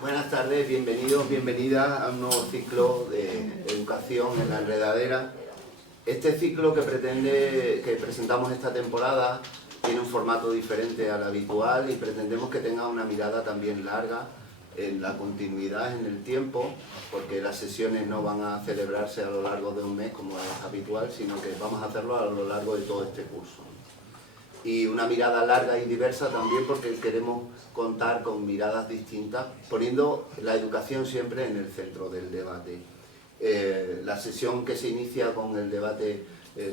Buenas tardes, bienvenidos, bienvenidas a un nuevo ciclo de educación en la enredadera. Este ciclo que presentamos esta temporada tiene un formato diferente al habitual y pretendemos que tenga una mirada también larga en la continuidad en el tiempo, porque las sesiones no van a celebrarse a lo largo de un mes como es habitual, sino que vamos a hacerlo a lo largo de todo este curso. Y una mirada larga y diversa también porque queremos contar con miradas distintas, poniendo la educación siempre en el centro del debate. La sesión que se inicia con el debate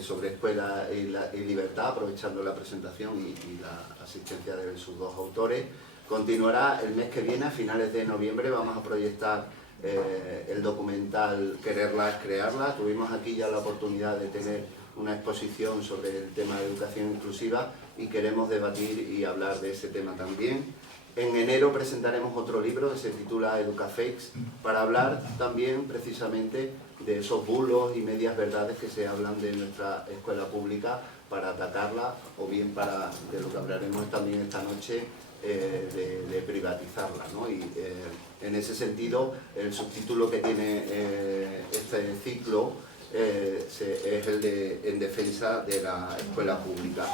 sobre escuela y libertad, aprovechando la presentación y la asistencia de sus dos autores, continuará el mes que viene, a finales de noviembre. Vamos a proyectar el documental Quererla es crearla. Tuvimos aquí ya la oportunidad de tener una exposición sobre el tema de educación inclusiva y queremos debatir y hablar de ese tema también. En enero presentaremos otro libro que se titula Educafakes, para hablar también precisamente de esos bulos y medias verdades que se hablan de nuestra escuela pública para atacarla, o bien para, de lo que hablaremos también esta noche, de privatizarla, ¿no? Y en ese sentido, el subtítulo que tiene este ciclo es el de En defensa de la escuela pública.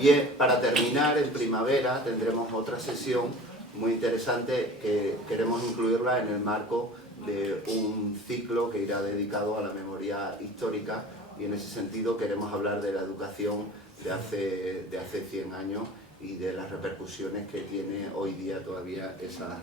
Y para terminar, en primavera tendremos otra sesión muy interesante que queremos incluirla en el marco de un ciclo que irá dedicado a la memoria histórica, y en ese sentido queremos hablar de la educación de hace 100 años y de las repercusiones que tiene hoy día todavía esas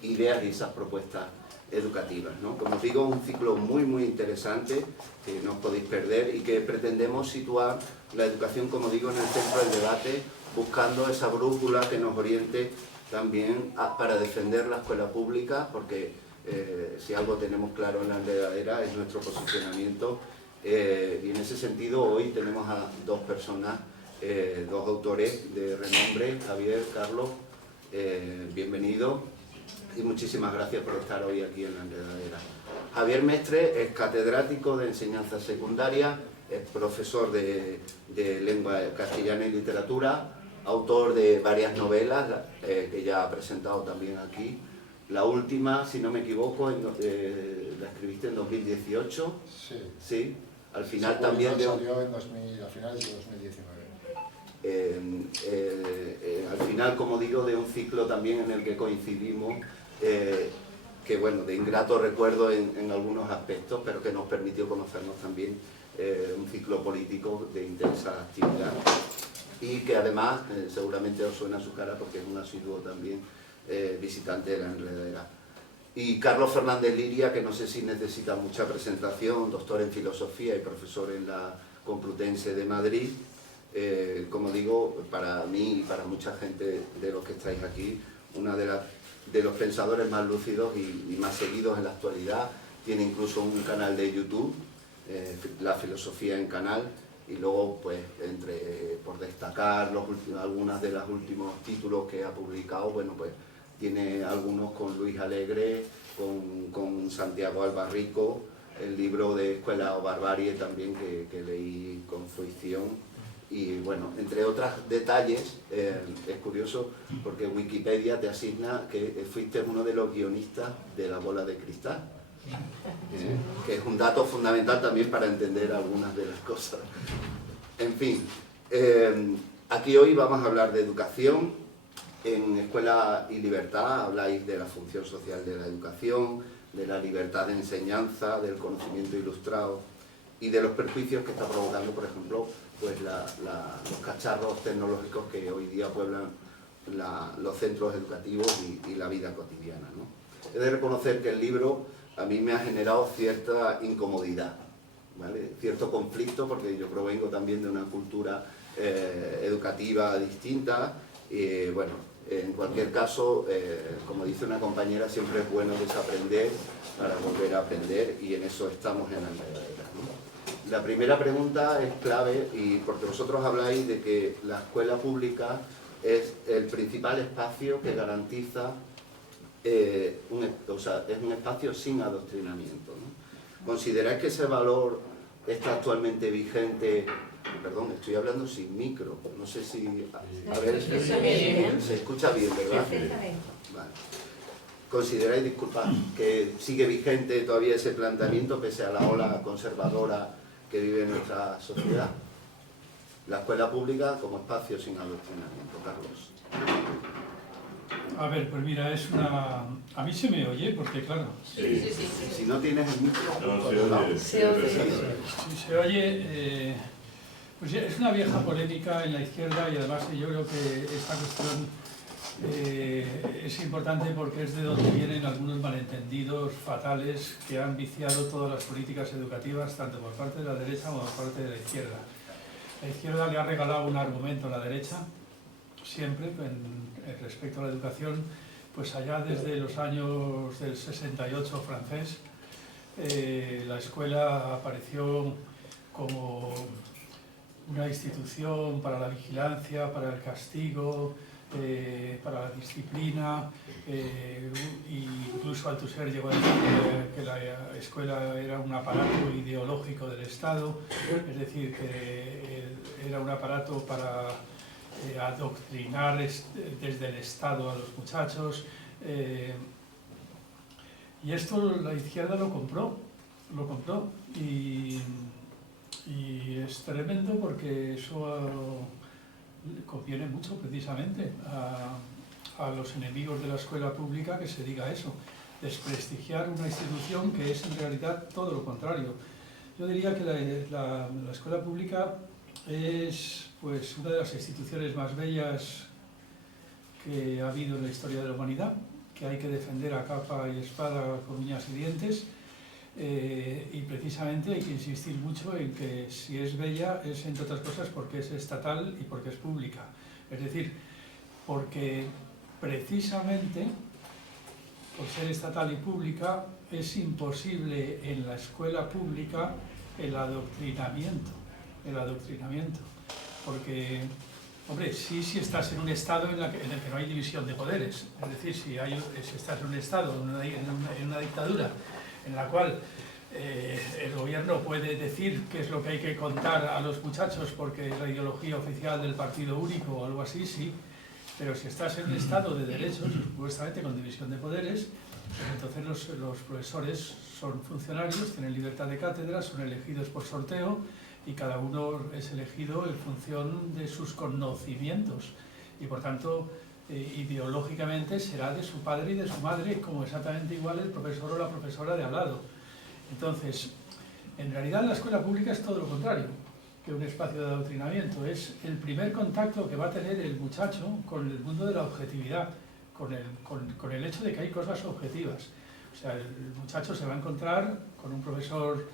ideas y esas propuestas educativas, ¿no? Como os digo, un ciclo muy interesante que no os podéis perder y que pretendemos situar la educación, como digo, en el centro del debate, buscando esa brújula que nos oriente también para defender la escuela pública, porque si algo tenemos claro en la enredadera es nuestro posicionamiento, y en ese sentido hoy tenemos a dos personas, dos autores de renombre. Javier, Carlos, bienvenidos. Y muchísimas gracias por estar hoy aquí en la enredadera. Javier Mestre es catedrático de enseñanza secundaria, es profesor de lengua castellana y literatura, autor de varias novelas que ya ha presentado también aquí. La última, si no me equivoco, la escribiste en 2018. Sí. Sí. Al final sí, también... Salió a finales de 2019. Al final, como digo, de un ciclo también en el que coincidimos, que bueno, de ingrato recuerdo en algunos aspectos, pero que nos permitió conocernos también, un ciclo político de intensa actividad, y que además seguramente os suena su cara porque es un asiduo también visitante de la enredadera. Y Carlos Fernández Liria, que no sé si necesita mucha presentación, doctor en filosofía y profesor en la Complutense de Madrid. Como digo, para mí y para mucha gente de los que estáis aquí, una de los pensadores más lúcidos y más seguidos en la actualidad. Tiene incluso un canal de YouTube, La Filosofía en Canal, y luego, pues, por destacar algunos de los últimos títulos que ha publicado, bueno, pues tiene algunos con Luis Alegre, con Santiago Albarrico, el libro de Escuela o Barbarie también que leí con fruición. Y bueno, entre otros detalles, es curioso porque Wikipedia te asigna que fuiste uno de los guionistas de La Bola de Cristal, que es un dato fundamental también para entender algunas de las cosas. En fin, aquí hoy vamos a hablar de educación. En Escuela y Libertad habláis de la función social de la educación, de la libertad de enseñanza, del conocimiento ilustrado y de los perjuicios que está provocando, por ejemplo, pues los cacharros tecnológicos que hoy día pueblan los centros educativos y la vida cotidiana, ¿no? He de reconocer que el libro a mí me ha generado cierta incomodidad, ¿vale? Cierto conflicto, porque yo provengo también de una cultura educativa distinta, y bueno, en cualquier caso, como dice una compañera, siempre es bueno desaprender para volver a aprender, y en eso estamos en la enredadera, ¿no? La primera pregunta es clave, y porque vosotros habláis de que la escuela pública es el principal espacio que garantiza, es un espacio sin adoctrinamiento, ¿no? ¿Consideráis que ese valor está actualmente vigente Perdón, estoy hablando sin micro, no sé si... A ver, se escucha bien, ¿verdad? Vale. ¿Consideráis, disculpad, que sigue vigente todavía ese planteamiento pese a la ola conservadora que vive nuestra sociedad? La escuela pública como espacio sin adoctrinamiento, Carlos. A ver, pues mira, es una... A mí se me oye, porque claro... Sí. Si no tienes el micro... No, se oye. Si se oye... Pues es una vieja polémica en la izquierda y además yo creo que esta cuestión es importante porque es de donde vienen algunos malentendidos fatales que han viciado todas las políticas educativas, tanto por parte de la derecha como por parte de la izquierda. La izquierda le ha regalado un argumento a la derecha, siempre, respecto a la educación, pues allá desde los años del 68 francés, la escuela apareció como una institución para la vigilancia, para el castigo, para la disciplina, incluso Althusser llegó a decir que la escuela era un aparato ideológico del Estado, es decir, que era un aparato para adoctrinar desde el Estado a los muchachos, y esto la izquierda lo compró y es tremendo porque eso conviene mucho precisamente a los enemigos de la escuela pública que se diga eso, desprestigiar una institución que es en realidad todo lo contrario. Yo diría que la escuela pública es pues una de las instituciones más bellas que ha habido en la historia de la humanidad, que hay que defender a capa y espada con uñas y dientes. Y precisamente hay que insistir mucho en que si es bella es entre otras cosas porque es estatal y porque es pública, es decir, porque precisamente por ser estatal y pública es imposible en la escuela pública el adoctrinamiento, porque, hombre, sí estás en un estado en el que no hay división de poderes, es decir, si estás en un estado, en una dictadura, en la cual el gobierno puede decir qué es lo que hay que contar a los muchachos porque es la ideología oficial del partido único o algo así, sí, pero si estás en un estado de derechos, supuestamente con división de poderes, pues entonces los profesores son funcionarios, tienen libertad de cátedra, son elegidos por sorteo y cada uno es elegido en función de sus conocimientos y por tanto ideológicamente será de su padre y de su madre, como exactamente igual el profesor o la profesora de al lado. Entonces, en realidad la escuela pública es todo lo contrario que un espacio de adoctrinamiento, es el primer contacto que va a tener el muchacho con el mundo de la objetividad, con el hecho de que hay cosas objetivas. O sea, el muchacho se va a encontrar con un profesor,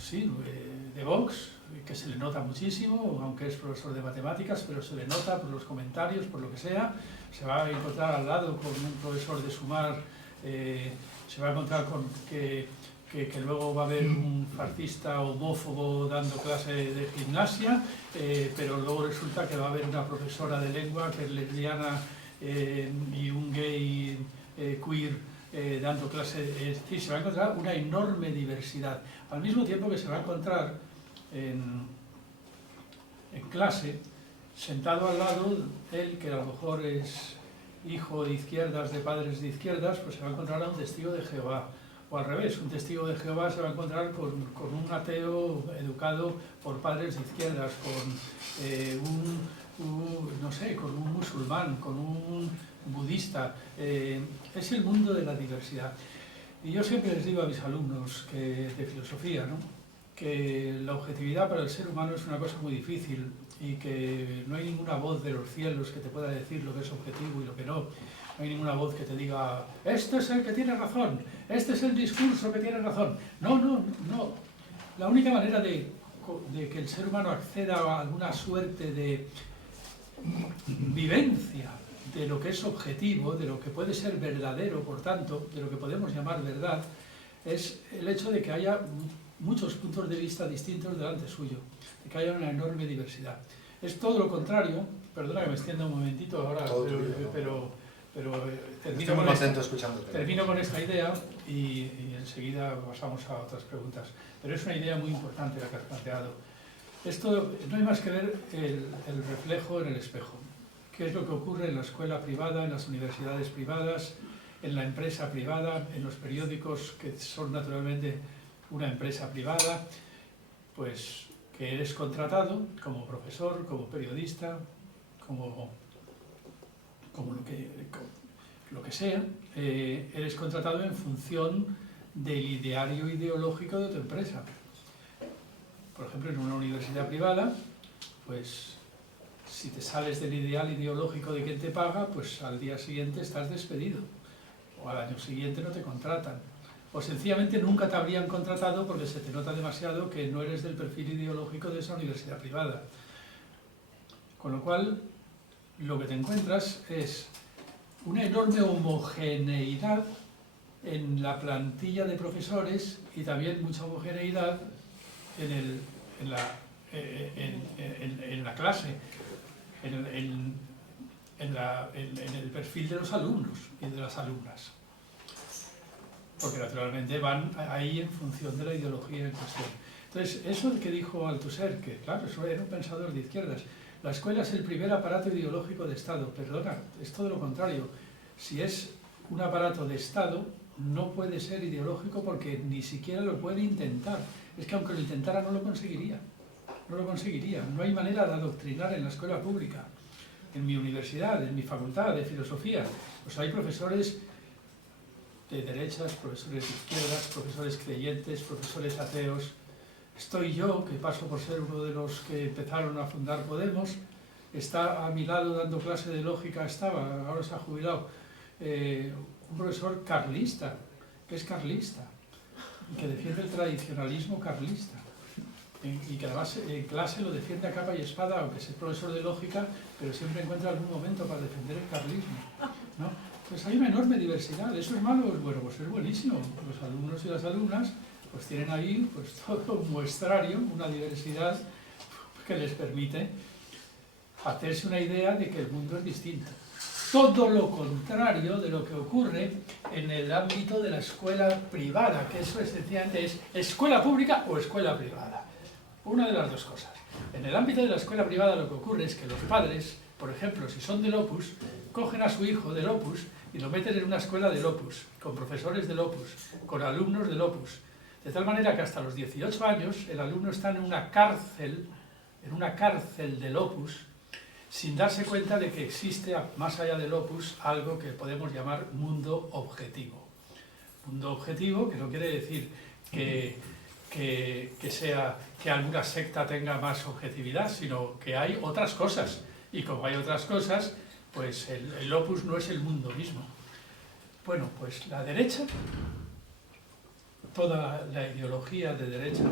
sí, de Vox, que se le nota muchísimo, aunque es profesor de matemáticas, pero se le nota por los comentarios, por lo que sea. Se va a encontrar al lado con un profesor de sumar, se va a encontrar con que luego va a haber un fascista homófobo dando clase de gimnasia, pero luego resulta que va a haber una profesora de lengua que es lesbiana y un gay queer dando clase. Es decir, se va a encontrar una enorme diversidad, al mismo tiempo que se va a encontrar en clase, sentado al lado, él que a lo mejor es hijo de izquierdas, de padres de izquierdas, pues se va a encontrar a un testigo de Jehová. O al revés, un testigo de Jehová se va a encontrar con un ateo educado por padres de izquierdas, no sé, con un musulmán, con un budista. Es el mundo de la diversidad. Y yo siempre les digo a mis alumnos de filosofía, ¿no?, que la objetividad para el ser humano es una cosa muy difícil y que no hay ninguna voz de los cielos que te pueda decir lo que es objetivo y lo que no. No hay ninguna voz que te diga, este es el que tiene razón, este es el discurso que tiene razón. No. La única manera de que el ser humano acceda a alguna suerte de vivencia de lo que es objetivo, de lo que puede ser verdadero, por tanto, de lo que podemos llamar verdad, es el hecho de que haya muchos puntos de vista distintos delante suyo, de que haya una enorme diversidad. Es todo lo contrario, perdona que me extienda un momentito ahora, pero termino con esta idea y enseguida pasamos a otras preguntas. Pero es una idea muy importante la que has planteado. esto no hay más que ver el reflejo en el espejo. ¿Qué es lo que ocurre en la escuela privada, en las universidades privadas, en la empresa privada, en los periódicos que son naturalmente una empresa privada? Pues que eres contratado como profesor, como periodista, como lo que sea, eres contratado en función del ideario ideológico de tu empresa. Por ejemplo, en una universidad privada, pues si te sales del ideal ideológico de quien te paga, pues al día siguiente estás despedido, o al año siguiente no te contratan, o sencillamente nunca te habrían contratado porque se te nota demasiado que no eres del perfil ideológico de esa universidad privada. Con lo cual, lo que te encuentras es una enorme homogeneidad en la plantilla de profesores y también mucha homogeneidad en la clase, en el perfil de los alumnos y de las alumnas. Porque naturalmente van ahí en función de la ideología en cuestión. Entonces, eso que dijo Althusser, que claro, eso era un pensador de izquierdas, la escuela es el primer aparato ideológico de Estado. Perdona, es todo lo contrario. Si es un aparato de Estado, no puede ser ideológico porque ni siquiera lo puede intentar. Es que aunque lo intentara no lo conseguiría. No lo conseguiría. No hay manera de adoctrinar en la escuela pública. En mi universidad, en mi facultad de filosofía, pues hay profesores de derechas, profesores de izquierdas, profesores creyentes, profesores ateos. Estoy yo, que paso por ser uno de los que empezaron a fundar Podemos, está a mi lado dando clase de lógica, ahora se ha jubilado, un profesor carlista, que es carlista, que defiende el tradicionalismo carlista, y que además en clase lo defiende a capa y espada, aunque es profesor de lógica, pero siempre encuentra algún momento para defender el carlismo, ¿no? Pues hay una enorme diversidad. ¿Eso es malo? Bueno, pues es buenísimo. Los alumnos y las alumnas pues tienen ahí pues todo un muestrario, una diversidad que les permite hacerse una idea de que el mundo es distinto. Todo lo contrario de lo que ocurre en el ámbito de la escuela privada, que eso esencialmente es escuela pública o escuela privada. Una de las dos cosas. En el ámbito de la escuela privada lo que ocurre es que los padres, por ejemplo, si son del Opus, cogen a su hijo del Opus y lo meten en una escuela del Opus, con profesores del Opus, con alumnos del Opus. De tal manera que hasta los 18 años el alumno está en una cárcel del Opus, sin darse cuenta de que existe, más allá del Opus, algo que podemos llamar mundo objetivo. Mundo objetivo, que no quiere decir que alguna secta tenga más objetividad, sino que hay otras cosas. Y como hay otras cosas, pues el Opus no es el mundo mismo. Bueno, pues la derecha, toda la ideología de derechas,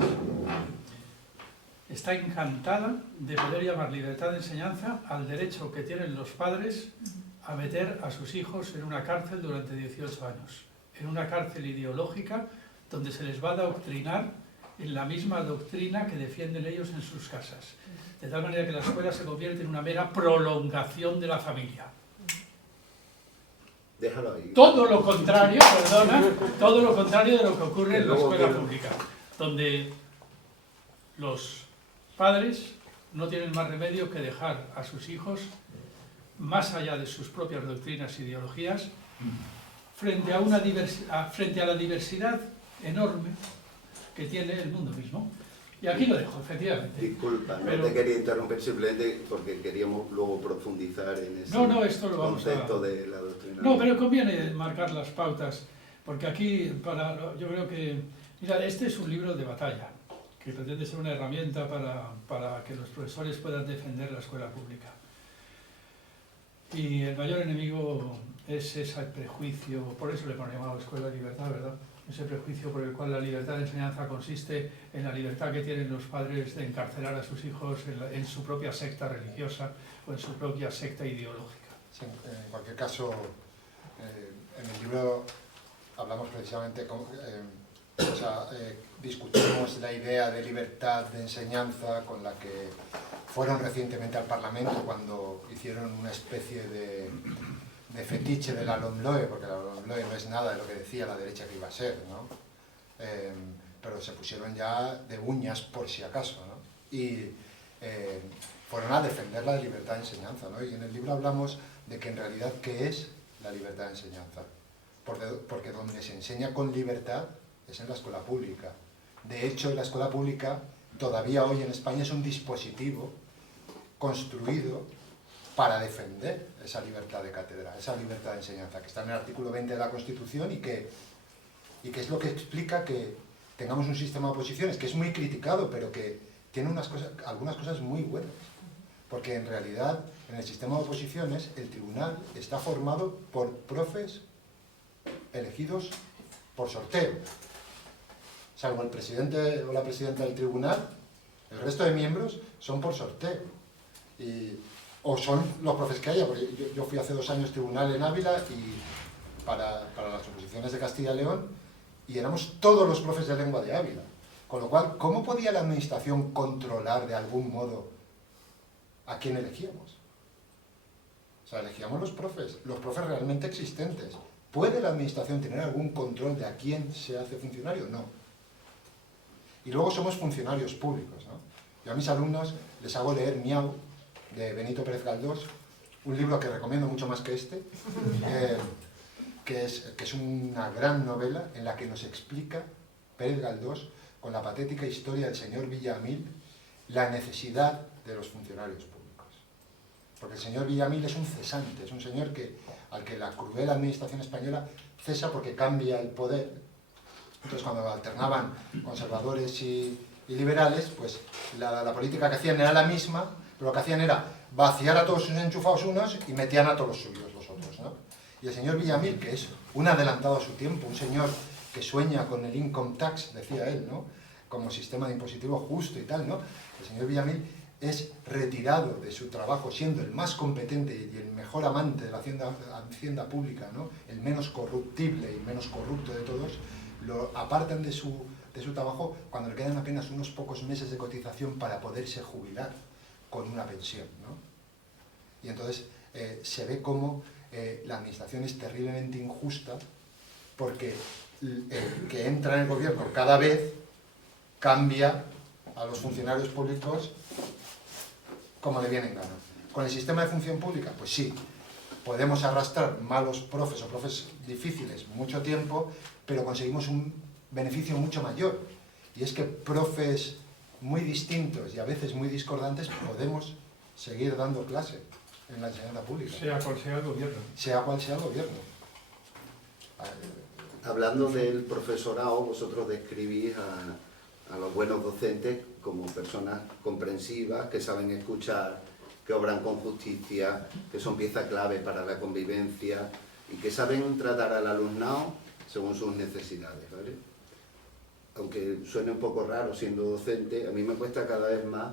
está encantada de poder llamar libertad de enseñanza al derecho que tienen los padres a meter a sus hijos en una cárcel durante 18 años. En una cárcel ideológica donde se les va a adoctrinar en la misma doctrina que defienden ellos en sus casas. De tal manera que la escuela se convierte en una mera prolongación de la familia. Déjalo ahí. Todo lo contrario, todo lo contrario de lo que ocurre en la escuela pública, donde los padres no tienen más remedio que dejar a sus hijos, más allá de sus propias doctrinas e ideologías, frente a la diversidad enorme que tiene el mundo mismo. Y aquí lo dejo, efectivamente. Disculpa, no te quería interrumpir simplemente porque queríamos luego profundizar en ese esto lo vamos concepto de la doctrina. No, pero conviene marcar las pautas, porque aquí yo creo que... Mira, este es un libro de batalla, que pretende ser una herramienta para que los profesores puedan defender la escuela pública. Y el mayor enemigo es ese prejuicio, por eso le hemos llamado Escuela de Libertad, ¿verdad? Ese prejuicio por el cual la libertad de enseñanza consiste en la libertad que tienen los padres de encarcelar a sus hijos en su propia secta religiosa o en su propia secta ideológica. Sí, en cualquier caso, en el libro hablamos precisamente, discutimos la idea de libertad de enseñanza con la que fueron recientemente al Parlamento cuando hicieron una especie de fetiche de la LOMLOE, porque la LOMLOE no es nada de lo que decía la derecha que iba a ser, ¿no? Pero se pusieron ya de uñas por si acaso, ¿no? Y fueron a defender la libertad de enseñanza, ¿no? Y en el libro hablamos de que en realidad, ¿qué es la libertad de enseñanza? Porque donde se enseña con libertad es en la escuela pública. De hecho, la escuela pública todavía hoy en España es un dispositivo construido para defender esa libertad de cátedra, esa libertad de enseñanza, que está en el artículo 20 de la Constitución y que es lo que explica que tengamos un sistema de oposiciones que es muy criticado, pero que tiene algunas cosas muy buenas. Porque en realidad, en el sistema de oposiciones, el tribunal está formado por profes elegidos por sorteo. Salvo el presidente o la presidenta del tribunal, el resto de miembros son por sorteo. O son los profes que haya, porque yo fui hace 2 años tribunal en Ávila y para las oposiciones de Castilla y León, y éramos todos los profes de lengua de Ávila. Con lo cual, ¿cómo podía la administración controlar de algún modo a quién elegíamos? O sea, elegíamos los profes realmente existentes. ¿Puede la administración tener algún control de a quién se hace funcionario? No. Y luego somos funcionarios públicos, ¿no? Yo a mis alumnos les hago leer Miau, de Benito Pérez Galdós, un libro que recomiendo mucho más que este, que es una gran novela en la que nos explica Pérez Galdós, con la patética historia del señor Villamil, la necesidad de los funcionarios públicos. Porque el señor Villamil es un cesante, es un señor al que la cruel administración española cesa porque cambia el poder. Entonces, cuando alternaban conservadores y liberales, pues la política que hacían era la misma, pero lo que hacían era vaciar a todos sus enchufados unos y metían a todos los suyos los otros, ¿no? Y el señor Villamil, que es un adelantado a su tiempo, un señor que sueña con el income tax, decía él, ¿no?, como sistema de impositivo justo y tal, ¿no? El señor Villamil es retirado de su trabajo siendo el más competente y el mejor amante de la hacienda pública, ¿no?, el menos corruptible y menos corrupto de todos, lo apartan de su trabajo cuando le quedan apenas unos pocos meses de cotización para poderse jubilar con una pensión, ¿no? Y entonces se ve cómo la administración es terriblemente injusta porque el que entra en el gobierno cada vez cambia a los funcionarios públicos como le viene en gana. ¿Con el sistema de función pública? Pues sí, podemos arrastrar malos profes o profes difíciles mucho tiempo, pero conseguimos un beneficio mucho mayor. Y es que profes muy distintos y a veces muy discordantes podemos seguir dando clase en la enseñanza pública. Sea cual sea el gobierno. Sea cual sea el gobierno. Hablando del profesorado, vosotros describís a los buenos docentes como personas comprensivas, que saben escuchar, que obran con justicia, que son pieza clave para la convivencia y que saben tratar al alumnado según sus necesidades, ¿vale? Aunque suene un poco raro siendo docente, a mí me cuesta cada vez más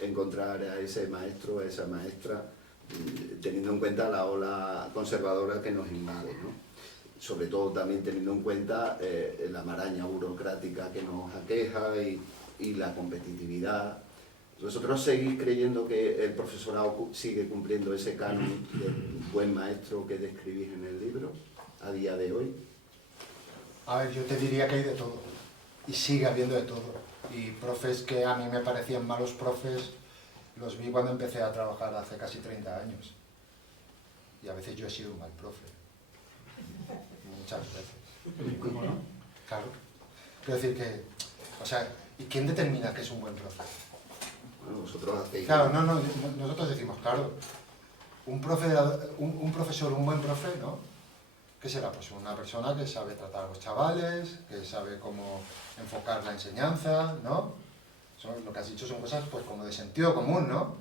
encontrar a ese maestro, a esa maestra, teniendo en cuenta la ola conservadora que nos invade, ¿no? Sobre todo también teniendo en cuenta la maraña burocrática que nos aqueja y la competitividad. ¿Vosotros seguís creyendo que el profesorado sigue cumpliendo ese canon del buen maestro que describís en el libro a día de hoy? A ver, yo te diría que hay de todo, y sigue habiendo de todo. Y profes que a mí me parecían malos profes, los vi cuando empecé a trabajar hace casi 30 años. Y a veces yo he sido un mal profe. Muchas veces. ¿Cómo no? Claro. Quiero decir que, o sea, ¿y quién determina que es un buen profe? Bueno, vosotros hacéis... Claro, nosotros decimos, claro, un profesor, un buen profe, ¿no? ¿Qué será? Pues una persona que sabe tratar a los chavales, que sabe cómo enfocar la enseñanza, ¿no? Lo que has dicho son cosas pues como de sentido común, ¿no?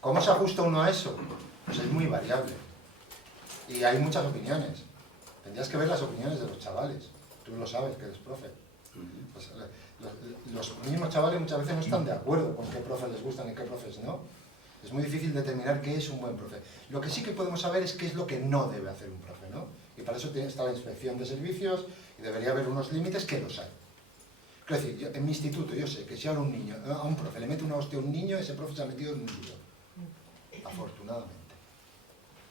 ¿Cómo se ajusta uno a eso? Pues es muy variable. Y hay muchas opiniones. Tendrías que ver las opiniones de los chavales. Tú lo sabes, que eres profe. Pues, los mismos chavales muchas veces no están de acuerdo con qué profes les gustan y qué profes no. Es muy difícil determinar qué es un buen profe. Lo que sí que podemos saber es qué es lo que no debe hacer un profe, ¿no? Y para eso está la inspección de servicios y debería haber unos límites que los hay. Es decir, en mi instituto yo sé que si ahora a un profe le mete una hostia a un niño, ese profe se ha metido en un lío. Afortunadamente.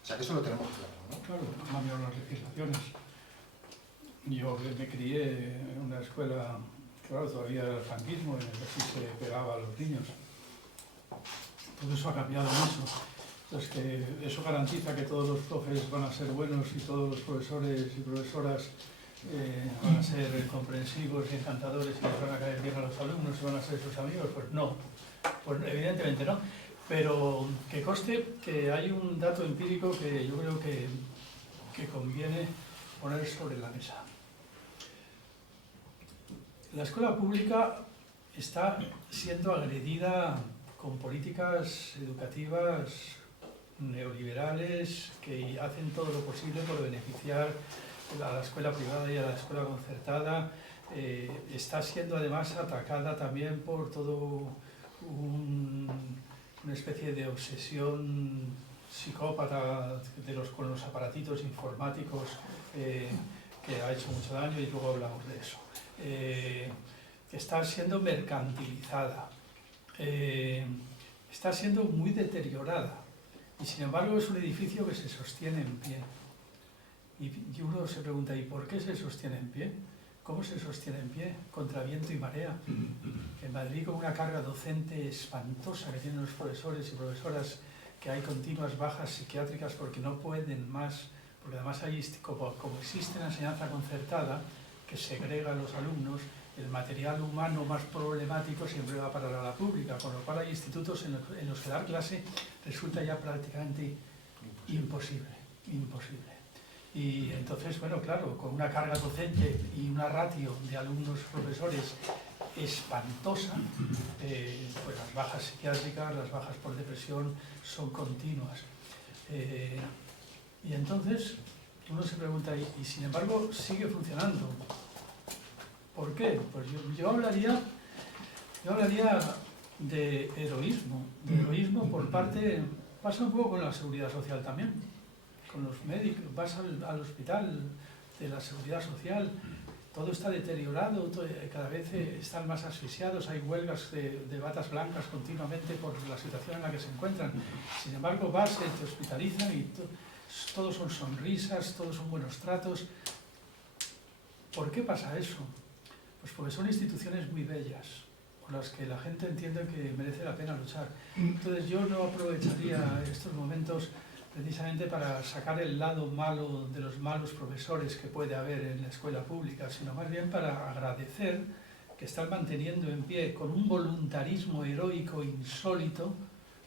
O sea que eso lo tenemos claro, ¿no? Claro, han cambiado las legislaciones. Yo me crié en una escuela, claro, todavía era el franquismo, en el que sí se pegaba a los niños. todo eso ha cambiado mucho. Entonces, que eso garantiza que todos los profes van a ser buenos y todos los profesores y profesoras van a ser comprensivos y encantadores y les van a caer bien a los alumnos y van a ser sus amigos. Pues no, pues evidentemente no. Pero que conste que hay un dato empírico que yo creo que conviene poner sobre la mesa. La escuela pública está siendo agredida con políticas educativas neoliberales que hacen todo lo posible por beneficiar a la escuela privada y a la escuela concertada. Está siendo además atacada también por todo una especie de obsesión psicópata con los aparatitos informáticos que ha hecho mucho daño, y luego hablamos de eso. Está siendo mercantilizada, está siendo muy deteriorada, y sin embargo es un edificio que se sostiene en pie. Y uno se pregunta, ¿y por qué se sostiene en pie? ¿Cómo se sostiene en pie? Contra viento y marea. En Madrid, con una carga docente espantosa que tienen los profesores y profesoras, que hay continuas bajas psiquiátricas porque no pueden más, porque además hay, como existe la enseñanza concertada, que segrega a los alumnos, el material humano más problemático siempre va para la pública, con lo cual hay institutos en los que dar clase resulta ya prácticamente imposible. Y entonces, bueno, claro, con una carga docente y una ratio de alumnos profesores espantosa, pues las bajas psiquiátricas, las bajas por depresión son continuas. Y entonces uno se pregunta, y sin embargo sigue funcionando. ¿Por qué? Pues yo hablaría de heroísmo por parte, pasa un poco con la seguridad social también, con los médicos, vas al hospital de la seguridad social, todo está deteriorado, cada vez están más asfixiados, hay huelgas de batas blancas continuamente por la situación en la que se encuentran. Sin embargo, vas, te hospitalizan y todos son sonrisas, todos son buenos tratos. ¿Por qué pasa eso? Pues porque son instituciones muy bellas, por las que la gente entiende que merece la pena luchar. Entonces yo no aprovecharía estos momentos precisamente para sacar el lado malo de los malos profesores que puede haber en la escuela pública, sino más bien para agradecer que están manteniendo en pie, con un voluntarismo heroico insólito,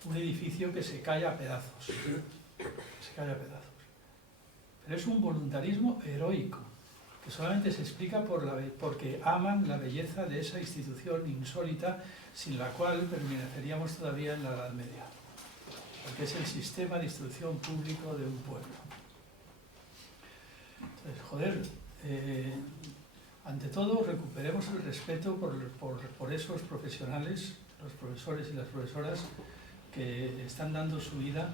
un edificio que se cae a pedazos. Se cae a pedazos. Pero es un voluntarismo heroico, que solamente se explica porque aman la belleza de esa institución insólita, sin la cual permaneceríamos todavía en la Edad Media, porque es el sistema de instrucción público de un pueblo. Entonces, joder, ante todo recuperemos el respeto por esos profesionales, los profesores y las profesoras, que están dando su vida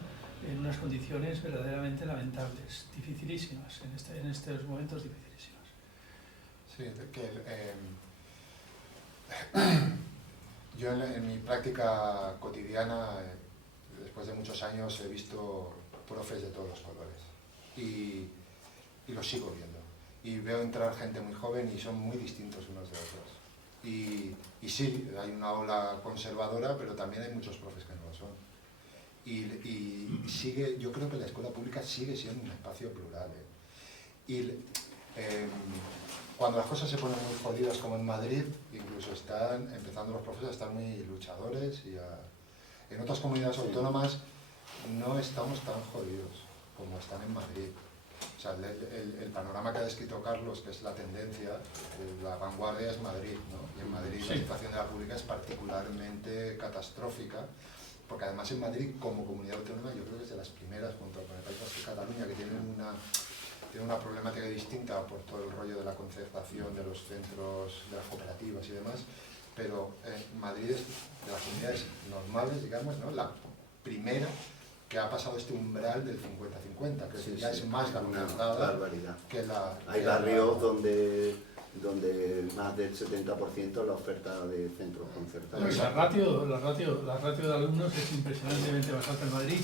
en unas condiciones verdaderamente lamentables, dificilísimas, en estos momentos dificilísimas. Sí, yo en mi práctica cotidiana, después de muchos años, he visto profes de todos los colores y los sigo viendo. Y veo entrar gente muy joven y son muy distintos unos de otros. Y sí, hay una ola conservadora, pero también hay muchos profes que no lo son. Y sigue, yo creo que la escuela pública sigue siendo un espacio plural. Cuando las cosas se ponen muy jodidas, como en Madrid, incluso están empezando los profesores a estar muy luchadores. En otras comunidades autónomas no estamos tan jodidos como están en Madrid. O sea, el panorama que ha descrito Carlos, que es la tendencia, la vanguardia es Madrid, ¿no? Y en Madrid sí, la situación de la pública es particularmente catastrófica, porque además en Madrid, como comunidad autónoma, yo creo que es de las primeras, junto con el País Vasco y Cataluña, que tienen una problemática distinta por todo el rollo de la concertación de los centros, de las cooperativas y demás, pero Madrid es de las comunidades normales, digamos, ¿no? La primera que ha pasado este umbral del 50-50, que sí, ya es más garantizada que la... Hay barrios donde más del 70% la oferta de centros concertados. Pues la ratio de alumnos es impresionantemente más alta en Madrid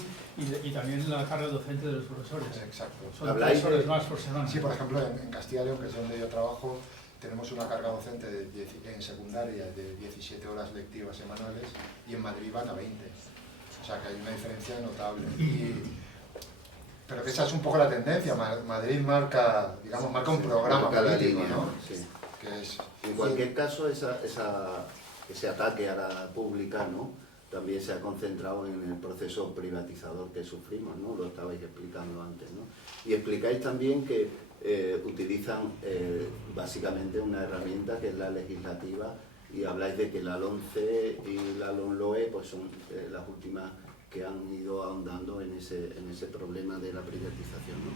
y también la carga docente de los profesores. Exacto. Son 3 horas más por semana. Sí, por ejemplo, en Castilla y León, que es donde yo trabajo, tenemos una carga docente en secundaria de 17 horas lectivas semanales y en Madrid van a 20. O sea que hay una diferencia notable. Pero que esa es un poco la tendencia. Madrid marca, digamos, marca un programa político, ¿no? Sí. Que es, en cualquier caso, ese ataque a la pública, ¿no?, también se ha concentrado en el proceso privatizador que sufrimos, ¿no? Lo estabais explicando antes, ¿no? Y explicáis también que utilizan básicamente una herramienta que es la legislativa, y habláis de que la LOMCE y la LOMLOE pues son las últimas que han ido ahondando en ese problema de la privatización, ¿no?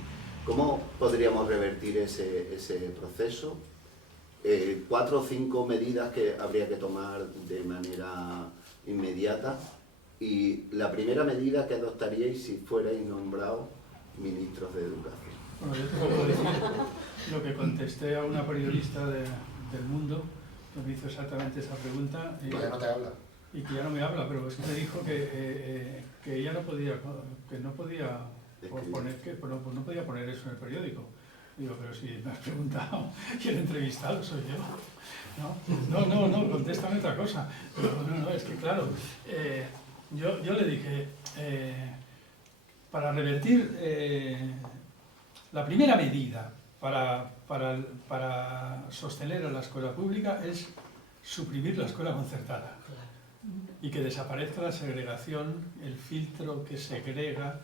¿Cómo podríamos revertir ese proceso? 4 o 5 medidas que habría que tomar de manera inmediata, y la primera medida que adoptaríais si fuerais nombrados ministros de Educación. Bueno, yo te puedo decir lo que contesté a una periodista del Mundo, que me hizo exactamente esa pregunta. que ya no te habla. Y que ya no me habla, pero es que me dijo que ella no podía no podía poner eso en el periódico. Digo, pero si me has preguntado y el entrevistado soy yo. No, contéstame otra cosa. Pero no, es que claro, yo le dije, para revertir, la primera medida para sostener a la escuela pública es suprimir la escuela concertada y que desaparezca la segregación, el filtro que segrega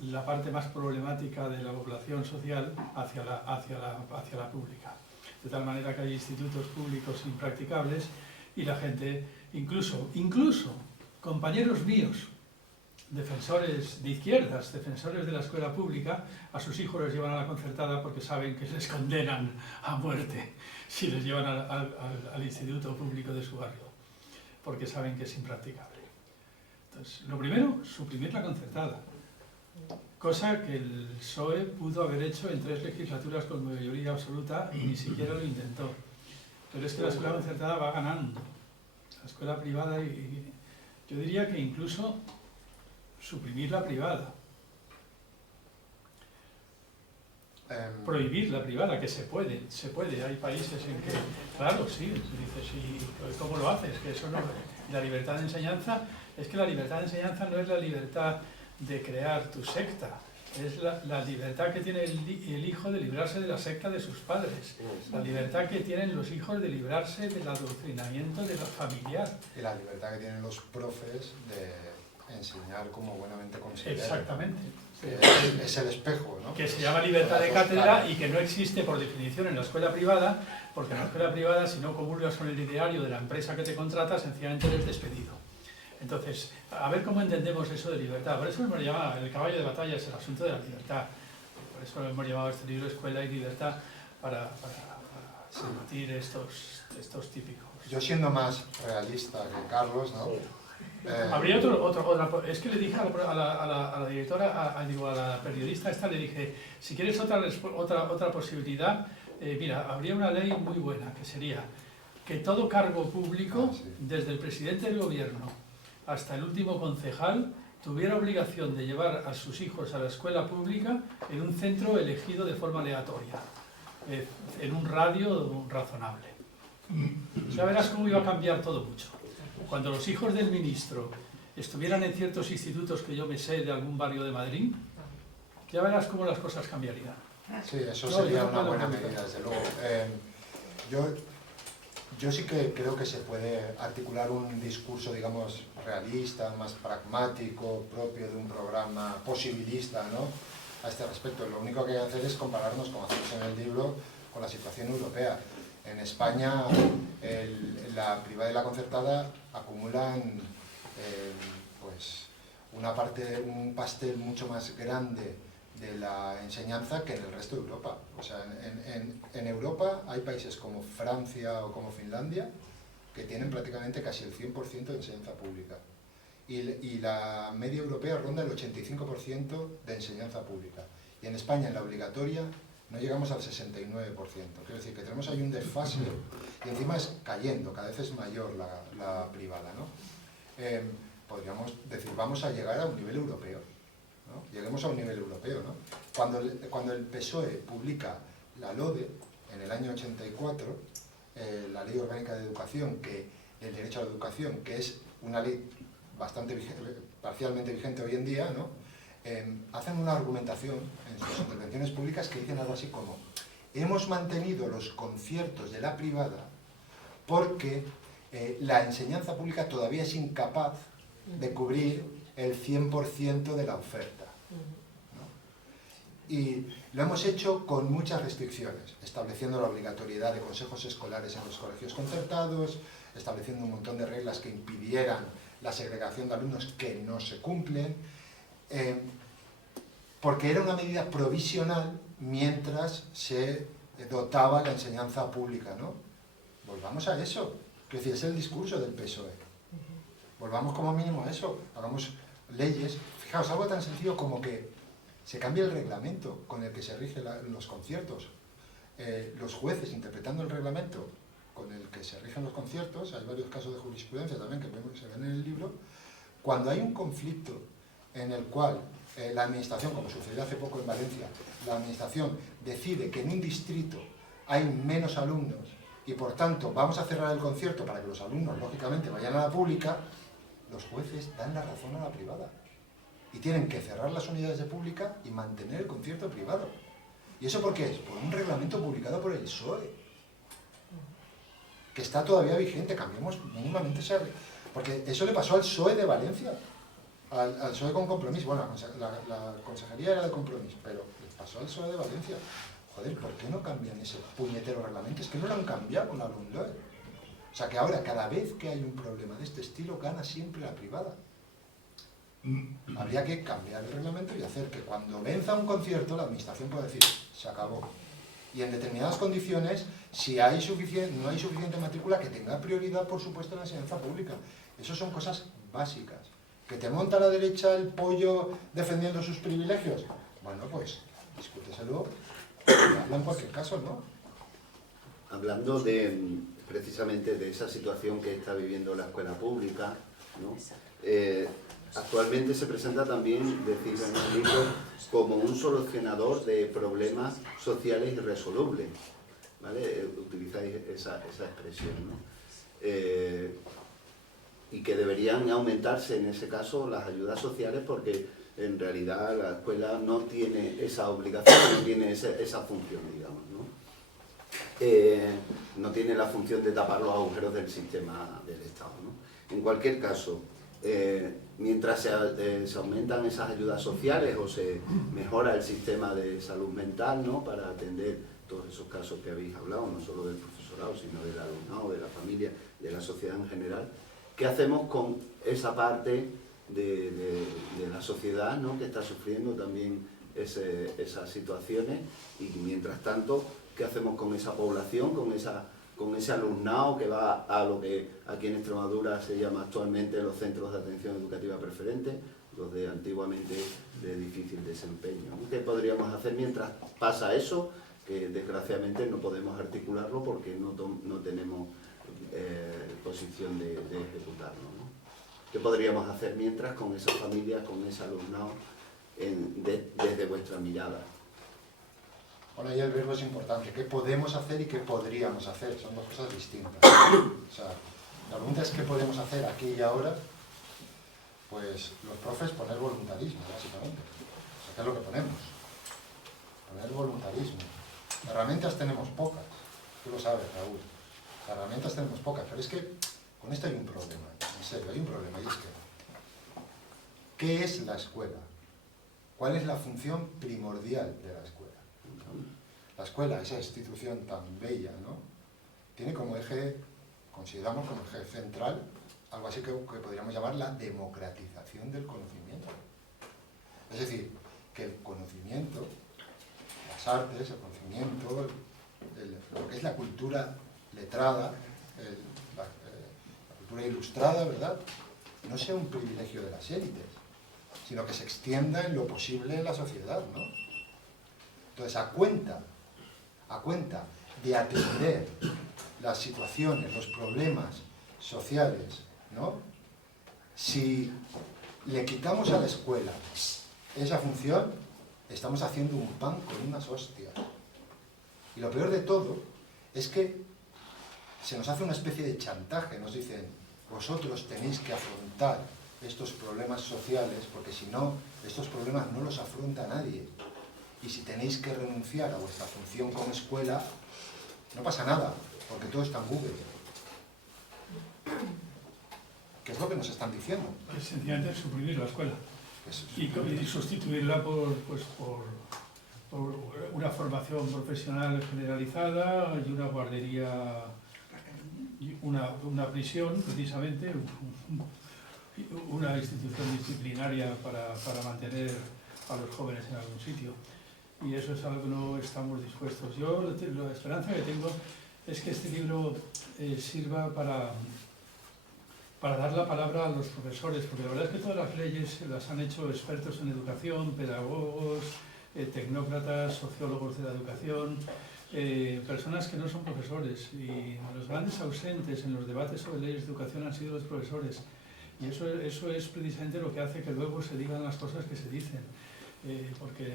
la parte más problemática de la población social hacia la pública. De tal manera que hay institutos públicos impracticables y la gente, incluso compañeros míos, defensores de izquierdas, defensores de la escuela pública, a sus hijos les llevan a la concertada porque saben que les condenan a muerte si les llevan al instituto público de su barrio, porque saben que es impracticable. Entonces, lo primero, suprimir la concertada, cosa que el PSOE pudo haber hecho en 3 legislaturas con mayoría absoluta y ni siquiera lo intentó. Pero es que la escuela concertada va ganando. La escuela privada, y yo diría que incluso suprimir la privada. Prohibir la privada, que se puede. Hay países en que, claro, sí, dices, ¿y cómo lo haces? Que eso no. La libertad de enseñanza, es que la libertad de enseñanza no es la libertad de crear tu secta, es la libertad que tiene el hijo de librarse de la secta de sus padres, la libertad que tienen los hijos de librarse del adoctrinamiento de la familiar. Y la libertad que tienen los profes de enseñar como buenamente consideran. Exactamente. Es el espejo, ¿no? Que se llama libertad de cátedra y que no existe por definición en la escuela privada, porque en la escuela privada, si no comulgas con el ideario de la empresa que te contrata, sencillamente eres despedido. Entonces, a ver cómo entendemos eso de libertad. Por eso hemos llamado, el caballo de batalla es el asunto de la libertad. Por eso hemos llamado a este libro Escuela y Libertad, para sentir estos típicos. Yo, siendo más realista que Carlos, ¿no? Habría otra, es que le dije a la directora, a la periodista esta, le dije, si quieres otra posibilidad, mira, habría una ley muy buena, que sería que todo cargo público, desde el presidente del gobierno hasta el último concejal, tuviera obligación de llevar a sus hijos a la escuela pública en un centro elegido de forma aleatoria, en un radio razonable. Ya verás cómo iba a cambiar todo mucho. Cuando los hijos del ministro estuvieran en ciertos institutos que yo me sé de algún barrio de Madrid, ya verás cómo las cosas cambiarían. Sí, eso sería una buena medida, desde luego. Yo sí que creo que se puede articular un discurso, digamos, realista, más pragmático, propio de un programa posibilista, ¿no?, a este respecto. Lo único que hay que hacer es compararnos, como hacemos en el libro, con la situación europea. En España, la privada y la concertada acumulan pues un pastel mucho más grande de la enseñanza que en el resto de Europa. O sea, en Europa hay países como Francia o como Finlandia que tienen prácticamente casi el 100% de enseñanza pública. Y la media europea ronda el 85% de enseñanza pública. Y en España, en la obligatoria, no llegamos al 69%. Quiero decir que tenemos ahí un desfase y encima es cayendo, cada vez es mayor la privada, ¿no? Podríamos decir, vamos a llegar a un nivel europeo, ¿no? Lleguemos a un nivel europeo, ¿no? Cuando el PSOE publica la LODE, en el año 84, la Ley Orgánica de Educación, el derecho a la educación, que es una ley parcialmente vigente hoy en día, ¿no? Hacen una argumentación en sus intervenciones públicas que dicen algo así como: hemos mantenido los conciertos de la privada porque la enseñanza pública todavía es incapaz de cubrir el 100% de la oferta, ¿no? Y lo hemos hecho con muchas restricciones, estableciendo la obligatoriedad de consejos escolares en los colegios concertados, estableciendo un montón de reglas que impidieran la segregación de alumnos que no se cumplen, porque era una medida provisional mientras se dotaba la enseñanza pública, ¿no? Volvamos a eso, que es el discurso del PSOE. Volvamos como mínimo a eso, hagamos leyes. Fijaos, algo tan sencillo como que se cambie el reglamento con el que se rigen los conciertos. Los jueces, interpretando el reglamento con el que se rigen los conciertos, hay varios casos de jurisprudencia también que se ven en el libro, cuando hay un conflicto en el cual la administración, como sucedió hace poco en Valencia, la administración decide que en un distrito hay menos alumnos y por tanto vamos a cerrar el concierto para que los alumnos, lógicamente, vayan a la pública, los jueces dan la razón a la privada y tienen que cerrar las unidades de pública y mantener el concierto privado. ¿Y eso por qué es? Por un reglamento publicado por el PSOE, que está todavía vigente. Cambiemos mínimamente ese... Porque eso le pasó al PSOE de Valencia, al PSOE con Compromís. Bueno, la consejería era de Compromís, pero le pasó al PSOE de Valencia. Joder, ¿por qué no cambian ese puñetero reglamento? Es que no lo han cambiado con la LOMLOE. O sea que ahora, cada vez que hay un problema de este estilo, gana siempre la privada. Habría que cambiar el reglamento y hacer que cuando venza un concierto, la administración pueda decir, se acabó. Y en determinadas condiciones, si no hay suficiente matrícula, que tenga prioridad, por supuesto, en la enseñanza pública. Eso son cosas básicas. ¿Que te monta a la derecha el pollo defendiendo sus privilegios? Bueno, pues, discúteselo, habla en cualquier caso, ¿no? Hablando precisamente de esa situación que está viviendo la escuela pública, ¿no? Actualmente se presenta también, decís en el libro, como un solucionador de problemas sociales irresolubles, ¿vale? Utilizáis esa expresión, ¿no? Y que deberían aumentarse en ese caso las ayudas sociales porque en realidad la escuela no tiene esa obligación, no tiene esa función, digamos, ¿no? No tiene la función de tapar los agujeros del sistema del Estado, ¿no? En cualquier caso, mientras se aumentan esas ayudas sociales o se mejora el sistema de salud mental, ¿no? Para atender todos esos casos que habéis hablado, no solo del profesorado, sino del alumnado, de la familia, de la sociedad en general, ¿qué hacemos con esa parte de la sociedad, ¿no? Que está sufriendo también esas situaciones? Y mientras tanto, ¿qué hacemos con esa población, con ese alumnado que va a lo que aquí en Extremadura se llama actualmente los centros de atención educativa preferente, los de antiguamente de difícil desempeño, ¿no? ¿Qué podríamos hacer mientras pasa eso? Que desgraciadamente no podemos articularlo porque no tenemos posición de ejecutarlo, ¿no? ¿Qué podríamos hacer mientras con esas familias, con ese alumnado, desde vuestra mirada? Ahora ya el verbo es importante. ¿Qué podemos hacer y qué podríamos hacer? Son dos cosas distintas. O sea, la pregunta es ¿qué podemos hacer aquí y ahora? Pues los profes poner voluntarismo, básicamente. O sea, ¿qué es lo que ponemos? Poner voluntarismo. Herramientas tenemos pocas. Tú lo sabes, Raúl. Herramientas tenemos pocas, pero es que con esto hay un problema. En serio, hay un problema. Y es que, ¿qué es la escuela? ¿Cuál es la función primordial de la escuela? La escuela, esa institución tan bella, ¿no? Tiene como eje, consideramos como eje central, algo así que podríamos llamar la democratización del conocimiento. Es decir, que el conocimiento, las artes, el conocimiento, lo que es la cultura letrada, la cultura ilustrada, ¿verdad? No sea un privilegio de las élites, sino que se extienda en lo posible en la sociedad, ¿no? Entonces, a cuenta de atender las situaciones, los problemas sociales, ¿no? Si le quitamos a la escuela esa función, estamos haciendo un pan con unas hostias. Y lo peor de todo es que se nos hace una especie de chantaje, nos dicen, vosotros tenéis que afrontar estos problemas sociales, porque si no, estos problemas no los afronta nadie. Y si tenéis que renunciar a vuestra función como escuela, no pasa nada, porque todo está en Google. ¿Qué es lo que nos están diciendo? Es sencillamente suprimir la escuela Pues, y sustituirla por una formación profesional generalizada y una guardería, y una prisión, precisamente, una institución disciplinaria para mantener a los jóvenes en algún sitio. Y eso es algo que no estamos dispuestos. Yo la esperanza que tengo es que este libro sirva para dar la palabra a los profesores, porque la verdad es que todas las leyes las han hecho expertos en educación, pedagogos, tecnócratas, sociólogos de la educación, personas que no son profesores, y los grandes ausentes en los debates sobre leyes de educación han sido los profesores, y eso es precisamente lo que hace que luego se digan las cosas que se dicen, porque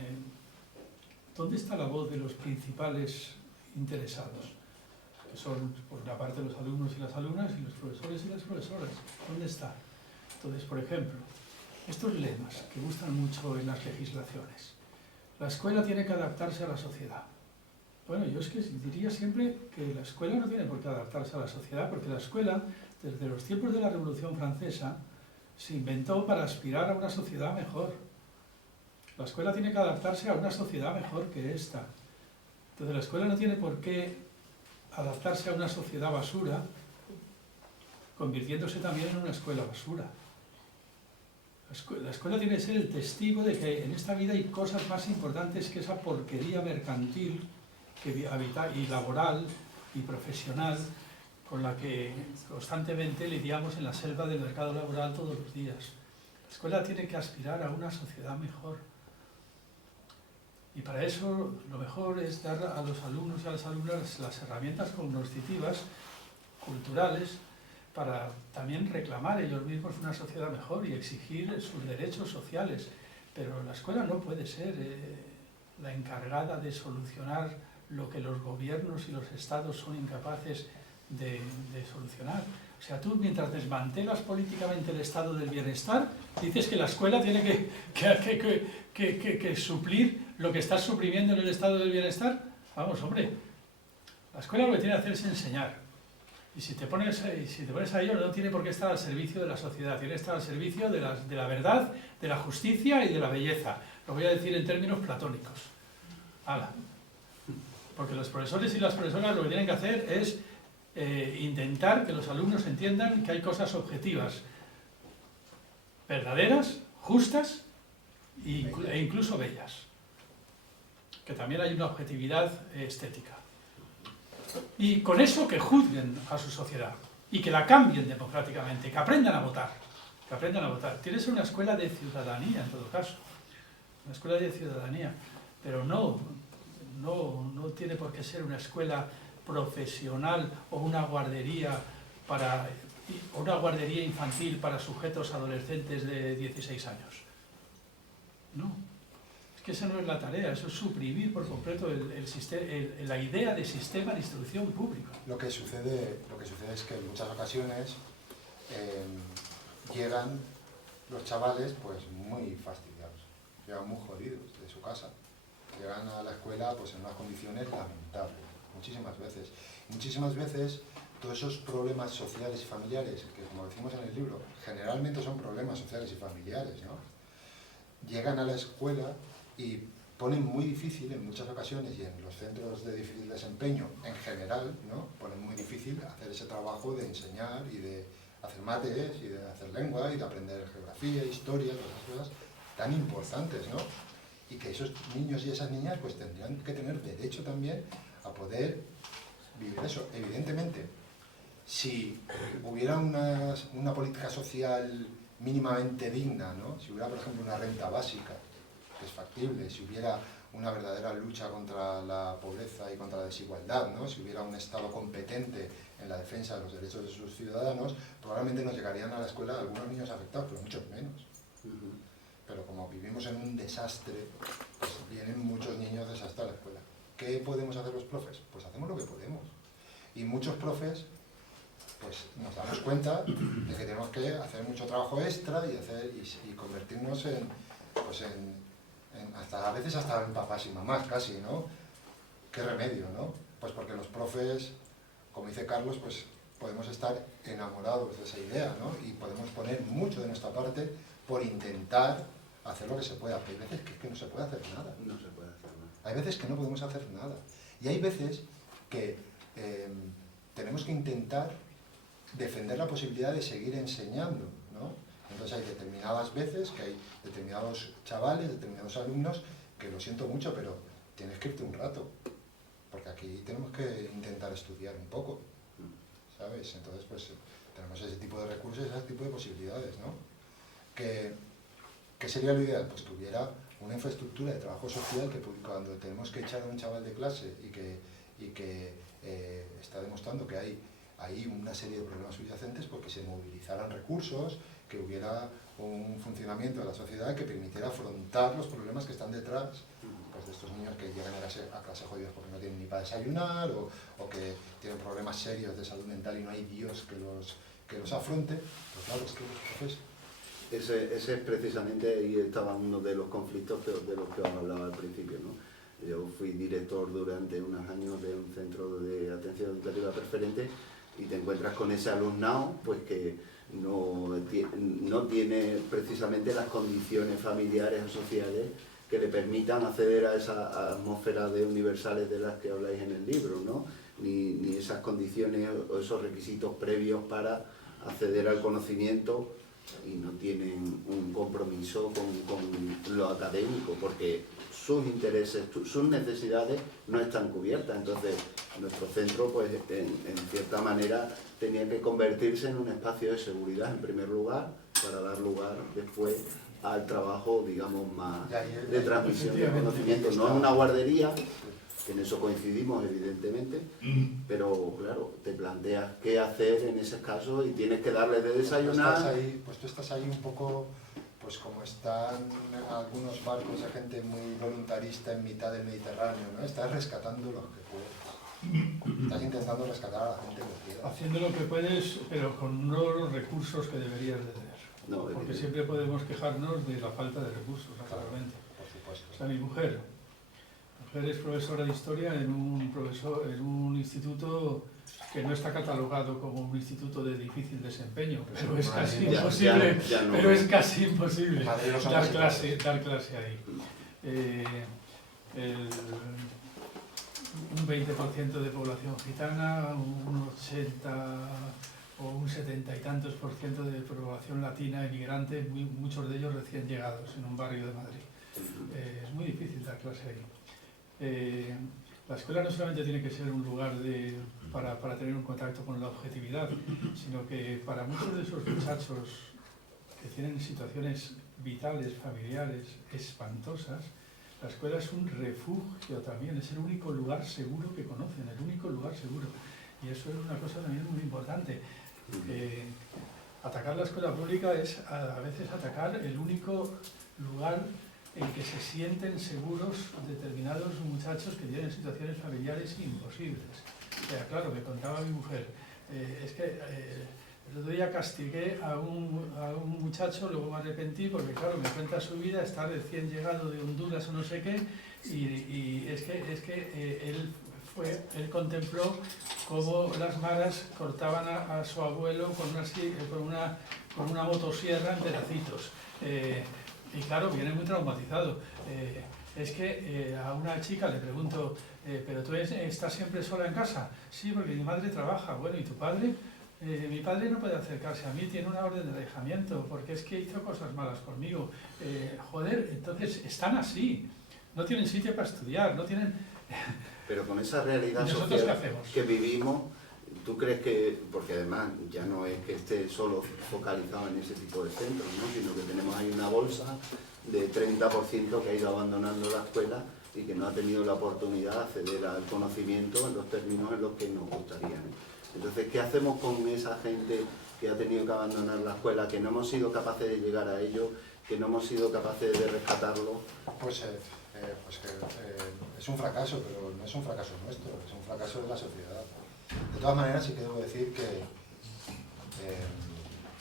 ¿dónde está la voz de los principales interesados? Que son, por una parte, los alumnos y las alumnas, y los profesores y las profesoras. ¿Dónde está? Entonces, por ejemplo, estos lemas que gustan mucho en las legislaciones. La escuela tiene que adaptarse a la sociedad. Bueno, yo es que diría siempre que la escuela no tiene por qué adaptarse a la sociedad, porque la escuela, desde los tiempos de la Revolución Francesa, se inventó para aspirar a una sociedad mejor. La escuela tiene que adaptarse a una sociedad mejor que esta. Entonces, la escuela no tiene por qué adaptarse a una sociedad basura, convirtiéndose también en una escuela basura. La escuela tiene que ser el testigo de que en esta vida hay cosas más importantes que esa porquería mercantil y laboral y profesional con la que constantemente lidiamos en la selva del mercado laboral todos los días. La escuela tiene que aspirar a una sociedad mejor. Y para eso lo mejor es dar a los alumnos y a las alumnas las herramientas cognitivas, culturales, para también reclamar ellos mismos una sociedad mejor y exigir sus derechos sociales. Pero la escuela no puede ser la encargada de solucionar lo que los gobiernos y los estados son incapaces de solucionar. O sea, tú mientras desmantelas políticamente el estado del bienestar, dices que la escuela tiene que suplir lo que estás suprimiendo en el estado del bienestar. Vamos, hombre, la escuela lo que tiene que hacer es enseñar. Y si te pones a ello, no tiene por qué estar al servicio de la sociedad, tiene que estar al servicio de la verdad, de la justicia y de la belleza. Lo voy a decir en términos platónicos. ¡Hala! Porque los profesores y las profesoras lo que tienen que hacer es intentar que los alumnos entiendan que hay cosas objetivas, verdaderas, justas e incluso bellas. Que también hay una objetividad estética. Y con eso que juzguen a su sociedad y que la cambien democráticamente, que aprendan a votar. Que aprendan a votar. Tiene que ser una escuela de ciudadanía, en todo caso. Una escuela de ciudadanía. Pero no tiene por qué ser una escuela profesional o una guardería infantil para sujetos adolescentes de 16 años. No. Que esa no es la tarea, eso es suprimir por completo la idea de sistema de instrucción público. Lo que sucede es que en muchas ocasiones llegan los chavales pues muy fastidiados, llegan muy jodidos de su casa, llegan a la escuela pues en unas condiciones lamentables, muchísimas veces todos esos problemas sociales y familiares, que como decimos en el libro, generalmente son problemas sociales y familiares, ¿no? Llegan a la escuela y ponen muy difícil en muchas ocasiones, y en los centros de difícil desempeño en general, ¿no? Ponen muy difícil hacer ese trabajo de enseñar y de hacer mates y de hacer lengua y de aprender geografía, historia, todas esas cosas tan importantes, ¿no? Y que esos niños y esas niñas pues tendrían que tener derecho también a poder vivir eso. Evidentemente, si hubiera una política social mínimamente digna, ¿no? Si hubiera, por ejemplo, una renta básica, es factible, si hubiera una verdadera lucha contra la pobreza y contra la desigualdad, ¿no? Si hubiera un Estado competente en la defensa de los derechos de sus ciudadanos, probablemente nos llegarían a la escuela algunos niños afectados, pero muchos menos. Pero como vivimos en un desastre, pues vienen muchos niños desastres a la escuela. ¿Qué podemos hacer los profes? Pues hacemos lo que podemos. Y muchos profes pues nos damos cuenta de que tenemos que hacer mucho trabajo extra y convertirnos hasta, a veces hasta en papás y mamás casi, ¿no? ¿Qué remedio, no? Pues porque los profes, como dice Carlos, pues podemos estar enamorados de esa idea, ¿no? Y podemos poner mucho de nuestra parte por intentar hacer lo que se pueda. Pero hay veces que no se puede hacer nada. No se puede hacer nada. Hay veces que no podemos hacer nada. Y hay veces que tenemos que intentar defender la posibilidad de seguir enseñando, ¿no? Entonces hay determinadas veces que hay determinados chavales, determinados alumnos que lo siento mucho, pero tienes que irte un rato, porque aquí tenemos que intentar estudiar un poco, ¿sabes? Entonces pues tenemos ese tipo de recursos, ese tipo de posibilidades, ¿no? ¿Qué sería lo ideal? Pues que hubiera una infraestructura de trabajo social que cuando tenemos que echar a un chaval de clase y que está demostrando que hay una serie de problemas subyacentes, porque se movilizaran recursos, que hubiera un funcionamiento de la sociedad que permitiera afrontar los problemas que están detrás, pues, de estos niños que llegan a clase jodidos porque no tienen ni para desayunar o que tienen problemas serios de salud mental y no hay Dios que los afronte. Pues claro, es que los profes... Ese es precisamente, ahí estaba uno de los conflictos de los que os hablaba al principio, ¿no? Yo fui director durante unos años de un centro de atención educativa preferente y te encuentras con ese alumnado pues que no tiene precisamente las condiciones familiares o sociales que le permitan acceder a esa atmósfera de universales de las que habláis en el libro, ¿no? Ni esas condiciones o esos requisitos previos para acceder al conocimiento, y no tienen un compromiso con lo académico, porque sus intereses, sus necesidades no están cubiertas. Entonces, nuestro centro, pues, en cierta manera, tenía que convertirse en un espacio de seguridad, en primer lugar, para dar lugar después al trabajo, digamos, más de transmisión de conocimiento. No es una guardería, que en eso coincidimos, evidentemente, pero, claro, te planteas qué hacer en ese caso y tienes que darle de desayunar. Pues tú estás ahí un poco... pues como están algunos barcos de gente muy voluntarista en mitad del Mediterráneo, ¿no? Estás rescatando lo que puedes. Estás intentando rescatar a la gente que quieras. Haciendo lo que puedes, pero con no los recursos que deberías de tener. No, porque siempre podemos quejarnos de la falta de recursos, naturalmente. Por supuesto. O sea, mi mujer es profesora de historia en un instituto que no está catalogado como un instituto de difícil desempeño, pero es casi imposible, pero es casi imposible dar clase ahí. Un 20% de población gitana, un 80 o un 70 y tantos % de población latina emigrante, muchos de ellos recién llegados en un barrio de Madrid. Es muy difícil dar clase ahí. La escuela no solamente tiene que ser un lugar para tener un contacto con la objetividad, sino que para muchos de esos muchachos que tienen situaciones vitales, familiares, espantosas, la escuela es un refugio también, es el único lugar seguro que conocen, el único lugar seguro. Y eso es una cosa también muy importante. Atacar la escuela pública es a veces atacar el único lugar en que se sienten seguros determinados muchachos que tienen situaciones familiares imposibles. O sea, claro, me contaba mi mujer, es que el otro día castigué a un muchacho, luego me arrepentí porque, claro, me cuenta su vida, está recién llegado de Honduras o no sé qué, y es que él contempló cómo las maras cortaban a su abuelo con una motosierra en pedacitos. Y claro, viene muy traumatizado. Es que a una chica le pregunto, ¿pero tú estás siempre sola en casa? Sí, porque mi madre trabaja. Bueno, ¿y tu padre? Mi padre no puede acercarse a mí, tiene una orden de alejamiento, porque es que hizo cosas malas conmigo. Joder, entonces están así. No tienen sitio para estudiar, no tienen... Pero con esa realidad social que vivimos, ¿tú crees que, porque además ya no es que esté solo focalizado en ese tipo de centros, ¿no? Sino que tenemos ahí una bolsa de 30% que ha ido abandonando la escuela y que no ha tenido la oportunidad de acceder al conocimiento en los términos en los que nos gustaría, ¿no? Entonces, ¿qué hacemos con esa gente que ha tenido que abandonar la escuela, que no hemos sido capaces de llegar a ello, que no hemos sido capaces de rescatarlo? Es un fracaso, pero no es un fracaso nuestro, es un fracaso de la sociedad. De todas maneras, sí que debo decir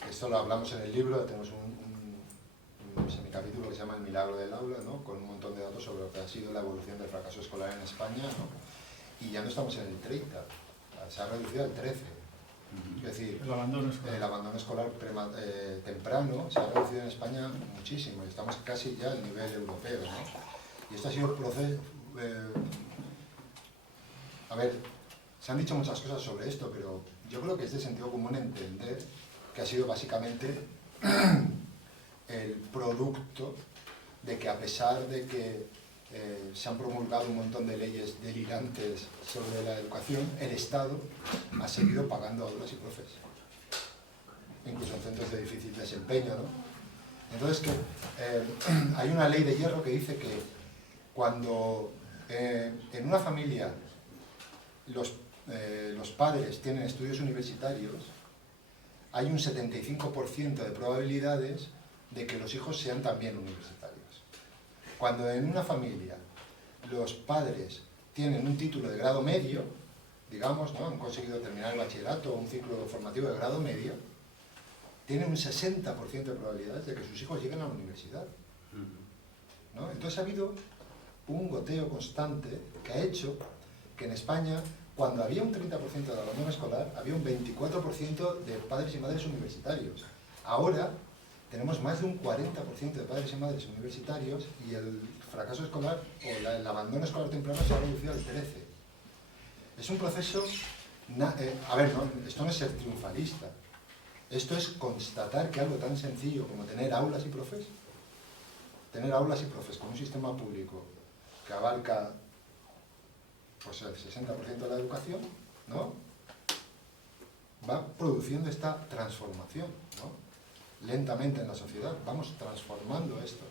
Esto lo hablamos en el libro, tenemos un semicapítulo que se llama El milagro del aula, ¿no? Con un montón de datos sobre lo que ha sido la evolución del fracaso escolar en España, ¿no? Y ya no estamos en el 30, se ha reducido al 13. Es decir, el abandono escolar temprano se ha reducido en España muchísimo y estamos casi ya al nivel europeo, ¿no? Y esto ha sido un proceso... a ver, se han dicho muchas cosas sobre esto, pero yo creo que es de sentido común entender que ha sido básicamente el producto de que, a pesar de que se han promulgado un montón de leyes delirantes sobre la educación, el Estado ha seguido pagando aulas y profes, incluso en centros de difícil desempeño, ¿no? Entonces, hay una ley de hierro que dice que cuando en una familia los padres tienen estudios universitarios, hay un 75% de probabilidades de que los hijos sean también universitarios. Cuando en una familia los padres tienen un título de grado medio, digamos, ¿no? Han conseguido terminar el bachillerato o un ciclo formativo de grado medio, tienen un 60% de probabilidades de que sus hijos lleguen a la universidad, ¿no? Entonces ha habido un goteo constante que ha hecho que en España, cuando había un 30% de abandono escolar, había un 24% de padres y madres universitarios. Ahora tenemos más de un 40% de padres y madres universitarios y el fracaso escolar o el abandono escolar temprano se ha reducido al 13%. Es un proceso... a ver, no, esto no es ser triunfalista. Esto es constatar que algo tan sencillo como tener aulas y profes con un sistema público que abarca pues el 60% de la educación, ¿no? Va produciendo esta transformación, ¿no? Lentamente en la sociedad, vamos transformando esto,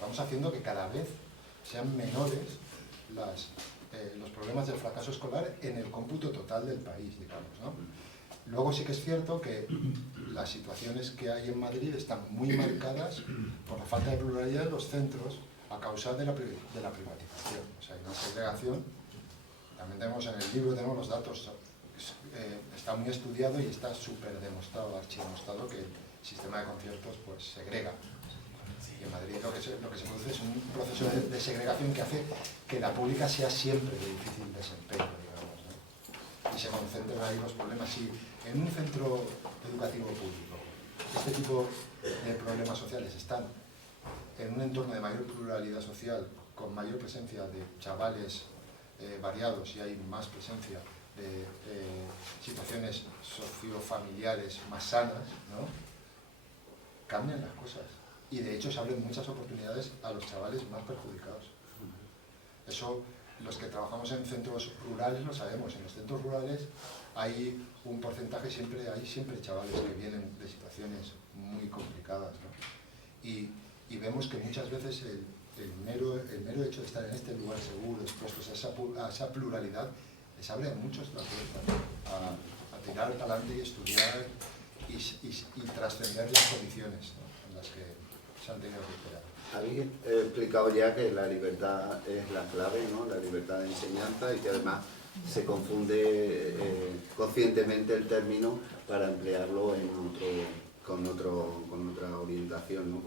vamos haciendo que cada vez sean menores los problemas del fracaso escolar en el cómputo total del país, digamos, ¿no? Luego sí que es cierto que las situaciones que hay en Madrid están muy marcadas por la falta de pluralidad de los centros a causa de la privatización. O sea, hay una segregación. También tenemos en el libro, tenemos los datos, está muy estudiado y está súper demostrado, archidemostrado, que el sistema de conciertos pues segrega. Y en Madrid lo que se produce es un proceso de segregación que hace que la pública sea siempre de difícil desempeño, digamos, ¿no? Y se concentran ahí los problemas. Si en un centro educativo público este tipo de problemas sociales están en un entorno de mayor pluralidad social, con mayor presencia de chavales variados y hay más presencia de situaciones sociofamiliares más sanas, ¿no? Cambian las cosas y de hecho se abren muchas oportunidades a los chavales más perjudicados. Eso, los que trabajamos en centros rurales lo sabemos. En los centros rurales hay un porcentaje, hay siempre chavales que vienen de situaciones muy complicadas, ¿no? Y vemos que muchas veces el mero hecho de estar en este lugar seguro, expuestos a esa pluralidad, les abre a muchos la puerta a tirar para adelante y estudiar y trascender las condiciones, ¿no? En las que se han tenido que esperar. Habéis explicado ya que la libertad es la clave, ¿no? La libertad de enseñanza, y que además se confunde conscientemente el término para emplearlo con otra orientación, ¿no?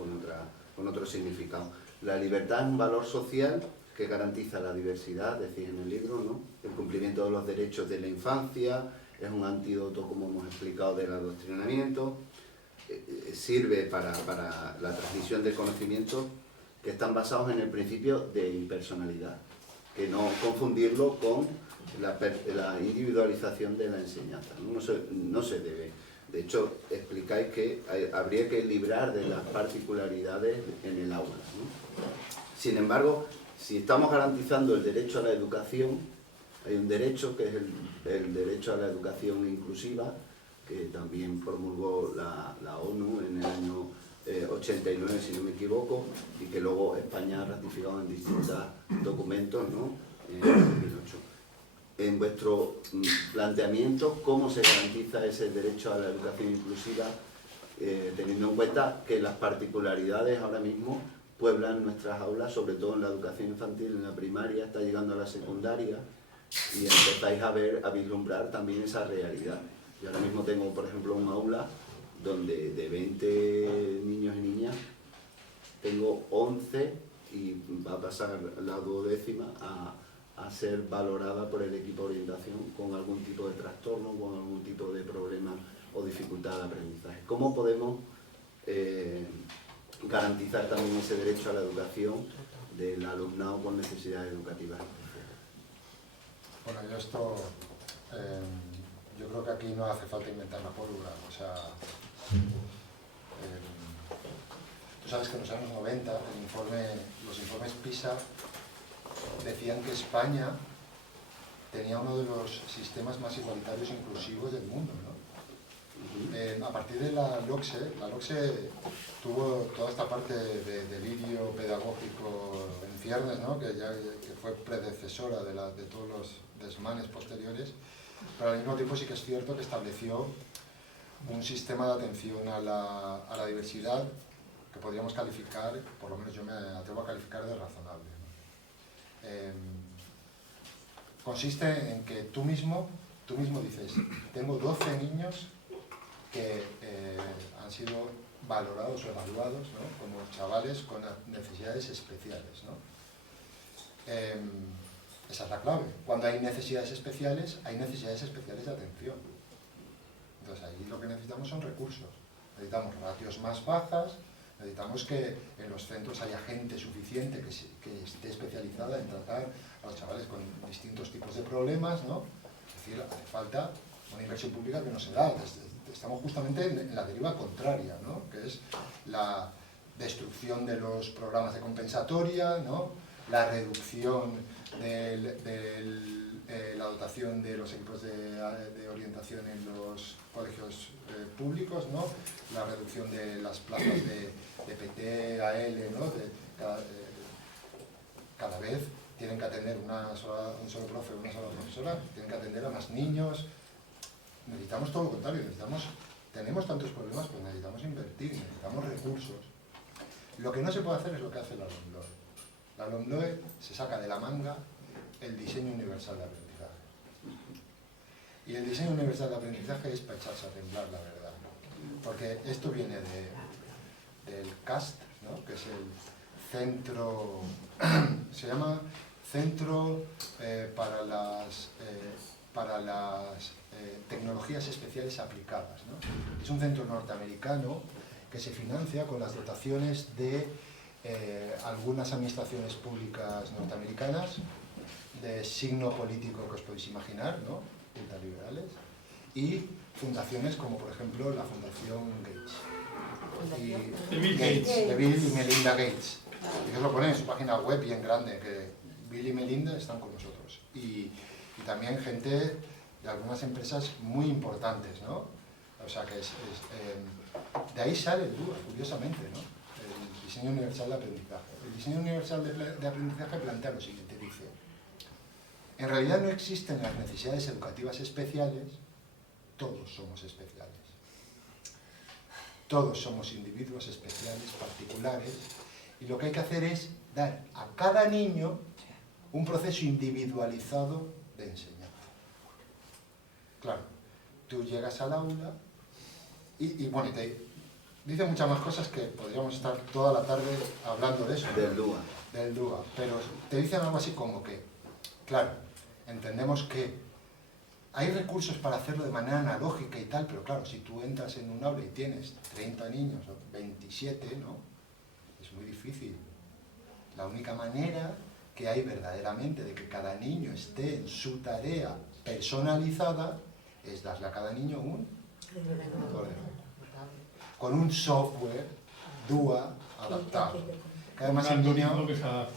Con otro significado. La libertad es un valor social que garantiza la diversidad, decís en el libro, ¿no? El cumplimiento de los derechos de la infancia, es un antídoto, como hemos explicado, del adoctrinamiento, sirve para la transmisión de conocimientos que están basados en el principio de impersonalidad, que no confundirlo con la individualización de la enseñanza, ¿no? No se debe. De hecho, explicáis que habría que librar de las particularidades en el aula, ¿no? Sin embargo, si estamos garantizando el derecho a la educación, hay un derecho que es el derecho a la educación inclusiva, que también promulgó la ONU en el año 89, si no me equivoco, y que luego España ha ratificado en distintos documentos, ¿no? En 2008. En vuestro planteamiento, ¿cómo se garantiza ese derecho a la educación inclusiva, teniendo en cuenta que las particularidades ahora mismo pueblan nuestras aulas, sobre todo en la educación infantil, en la primaria, está llegando a la secundaria, y empezáis a vislumbrar también esa realidad? Yo ahora mismo tengo, por ejemplo, un aula donde de 20 niños y niñas tengo 11 y va a pasar la 12ª a ser valorada por el equipo de orientación con algún tipo de trastorno, con algún tipo de problema o dificultad de aprendizaje. ¿Cómo podemos garantizar también ese derecho a la educación del alumnado con necesidades educativas especiales? Bueno, yo creo que aquí no hace falta inventar la pólvora. O sea, tú sabes que en los años 90 los informes PISA decían que España tenía uno de los sistemas más igualitarios e inclusivos del mundo, ¿no? A partir de la LOCSE tuvo toda esta parte de delirio pedagógico en ciernes, ¿no? que fue predecesora de todos los desmanes posteriores, pero al mismo tiempo sí que es cierto que estableció un sistema de atención a la diversidad que podríamos calificar, por lo menos yo me atrevo a calificar de razonable, ¿no? Consiste en que tú mismo dices, tengo 12 niños que han sido valorados o evaluados, ¿no? como chavales con necesidades especiales, ¿no? Esa es la clave. Cuando hay necesidades especiales de atención. Entonces ahí lo que necesitamos son recursos. Necesitamos ratios más bajas, necesitamos que en los centros haya gente suficiente que esté especializada en tratar a los chavales con distintos tipos de problemas, ¿no? Es decir, hace falta una inversión pública que no se da. Estamos justamente en la deriva contraria, ¿no? Que es la destrucción de los programas de compensatoria, ¿no? La reducción de la dotación de los equipos de orientación en los colegios públicos, ¿no? La reducción de las plazas de PT, AL, ¿no? Cada vez tienen que atender un solo profe, una sola profesora, tienen que atender a más niños. Necesitamos todo lo contrario, tenemos tantos problemas, pues necesitamos invertir, necesitamos recursos. Lo que no se puede hacer es lo que hace la LOMLOE. La LOMLOE se saca de la manga el diseño universal de aprendizaje. Y el diseño universal de aprendizaje es para echarse a temblar, la verdad. Porque esto viene del CAST, ¿no? Que es el centro, se llama Centro para las tecnologías especiales aplicadas, ¿no? Es un centro norteamericano que se financia con las dotaciones de algunas administraciones públicas norteamericanas de signo político que os podéis imaginar, ¿no? Ultraliberales, y fundaciones como por ejemplo la Fundación Gates. De Bill y Melinda Gates. Ellos lo ponen en su página web bien grande, que Bill y Melinda están con nosotros. Y también gente de algunas empresas muy importantes, ¿no? O sea que de ahí sale el DUA, curiosamente, ¿no? El diseño universal de aprendizaje. El diseño universal de aprendizaje plantea lo siguiente, dice: en realidad no existen las necesidades educativas especiales, todos somos especiales. Todos somos individuos especiales, particulares, y lo que hay que hacer es dar a cada niño un proceso individualizado de enseñanza. Claro, tú llegas al aula y bueno, te dice muchas más cosas que podríamos estar toda la tarde hablando de eso. Del DUA. Del DUA, pero te dicen algo así como que, claro, entendemos que hay recursos para hacerlo de manera analógica y tal, pero claro, si tú entras en un aula y tienes 30 niños o 27, ¿no? Es muy difícil. La única manera que hay verdaderamente de que cada niño esté en su tarea personalizada es darle a cada niño un ordenador. Con un software DUA adaptado. Que además el niño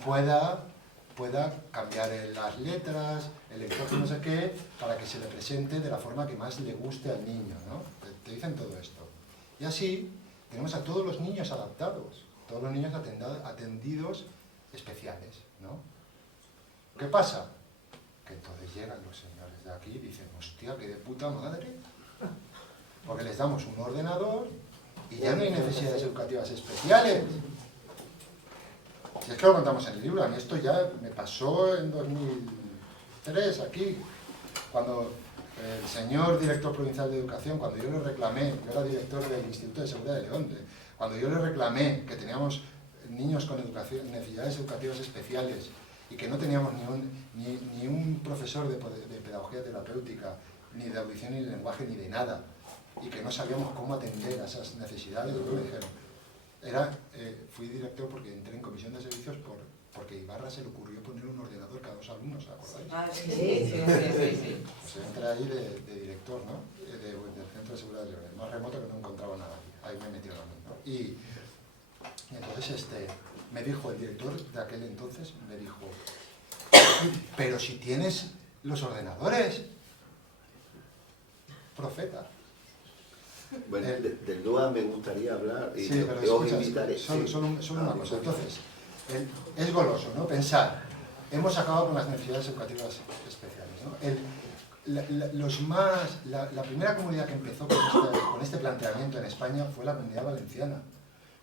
pueda cambiar las letras, el enfoque no sé qué, para que se le presente de la forma que más le guste al niño, ¿no? Te dicen todo esto. Y así tenemos a todos los niños adaptados, todos los niños atendidos especiales, ¿no? ¿Qué pasa? Que entonces llegan los señores de aquí y dicen, hostia, qué de puta madre, porque les damos un ordenador y ya no hay necesidades educativas especiales. Si es que lo contamos en el libro, a mí esto ya me pasó en 2003 aquí, cuando el señor director provincial de educación, cuando yo le reclamé, yo era director del Instituto de Seguridad de León, cuando yo le reclamé que teníamos niños con necesidades educativas especiales y que no teníamos ni un profesor de pedagogía terapéutica, ni de audición, ni de lenguaje, ni de nada, y que no sabíamos cómo atender a esas necesidades, lo que me dijeron. Fui director porque entré en comisión de servicios porque a Ibarra se le ocurrió poner un ordenador cada 2 alumnos, ¿acordáis? Ah, sí. Pues entré ahí de director, ¿no? Del Centro de Seguridad de León, el más remoto que no encontraba nada. Ahí me metieron a mí, ¿no? Y entonces me dijo el director de aquel entonces, me dijo, pero si tienes los ordenadores, profeta. Bueno, del DUA me gustaría hablar y sí, pero os invitaré. Solo una cosa. Entonces, es goloso, ¿no? Pensar, hemos acabado con las necesidades educativas especiales, ¿no? La primera comunidad que empezó con este planteamiento en España fue la Comunidad Valenciana,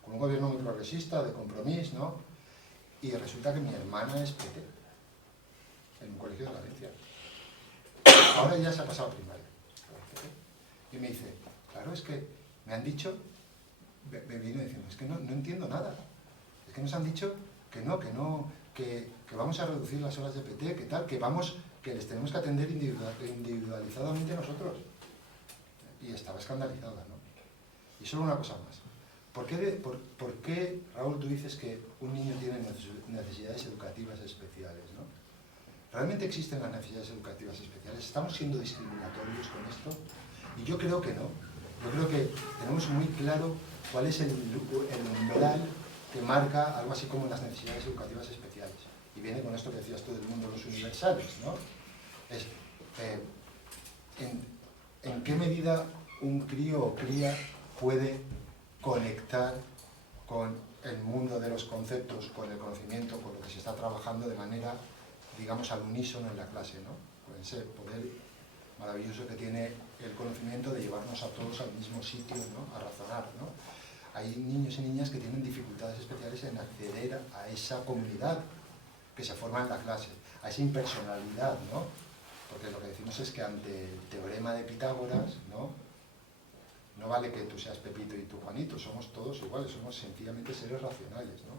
con un gobierno muy progresista, de compromiso, ¿no? Y resulta que mi hermana es PT, en un colegio de Valencia. Ahora ya se ha pasado a primaria. Y me dice, claro, es que me han dicho, me vino diciendo, es que no entiendo nada. Es que nos han dicho que vamos a reducir las horas de PT, que tal, que les tenemos que atender individualizadamente nosotros. Y estaba escandalizada, ¿no? Y solo una cosa más. ¿Por qué, Raúl, tú dices que un niño tiene necesidades educativas especiales, ¿no? ¿Realmente existen las necesidades educativas especiales? ¿Estamos siendo discriminatorios con esto? Y yo creo que no. Yo creo que tenemos muy claro cuál es el umbral que marca algo así como las necesidades educativas especiales. Y viene con esto que decías tú del mundo de los universales, ¿no? ¿En qué medida un crío o cría puede conectar con el mundo de los conceptos, con el conocimiento, con lo que se está trabajando de manera, digamos, al unísono en la clase, ¿no? Con ese poder maravilloso que tiene el conocimiento de llevarnos a todos al mismo sitio, ¿no? A razonar, ¿no? Hay niños y niñas que tienen dificultades especiales en acceder a esa comunidad que se forma en la clase, a esa impersonalidad, ¿no? Porque lo que decimos es que ante el teorema de Pitágoras, ¿no? No vale que tú seas Pepito y tú Juanito, somos todos iguales, somos sencillamente seres racionales, ¿no?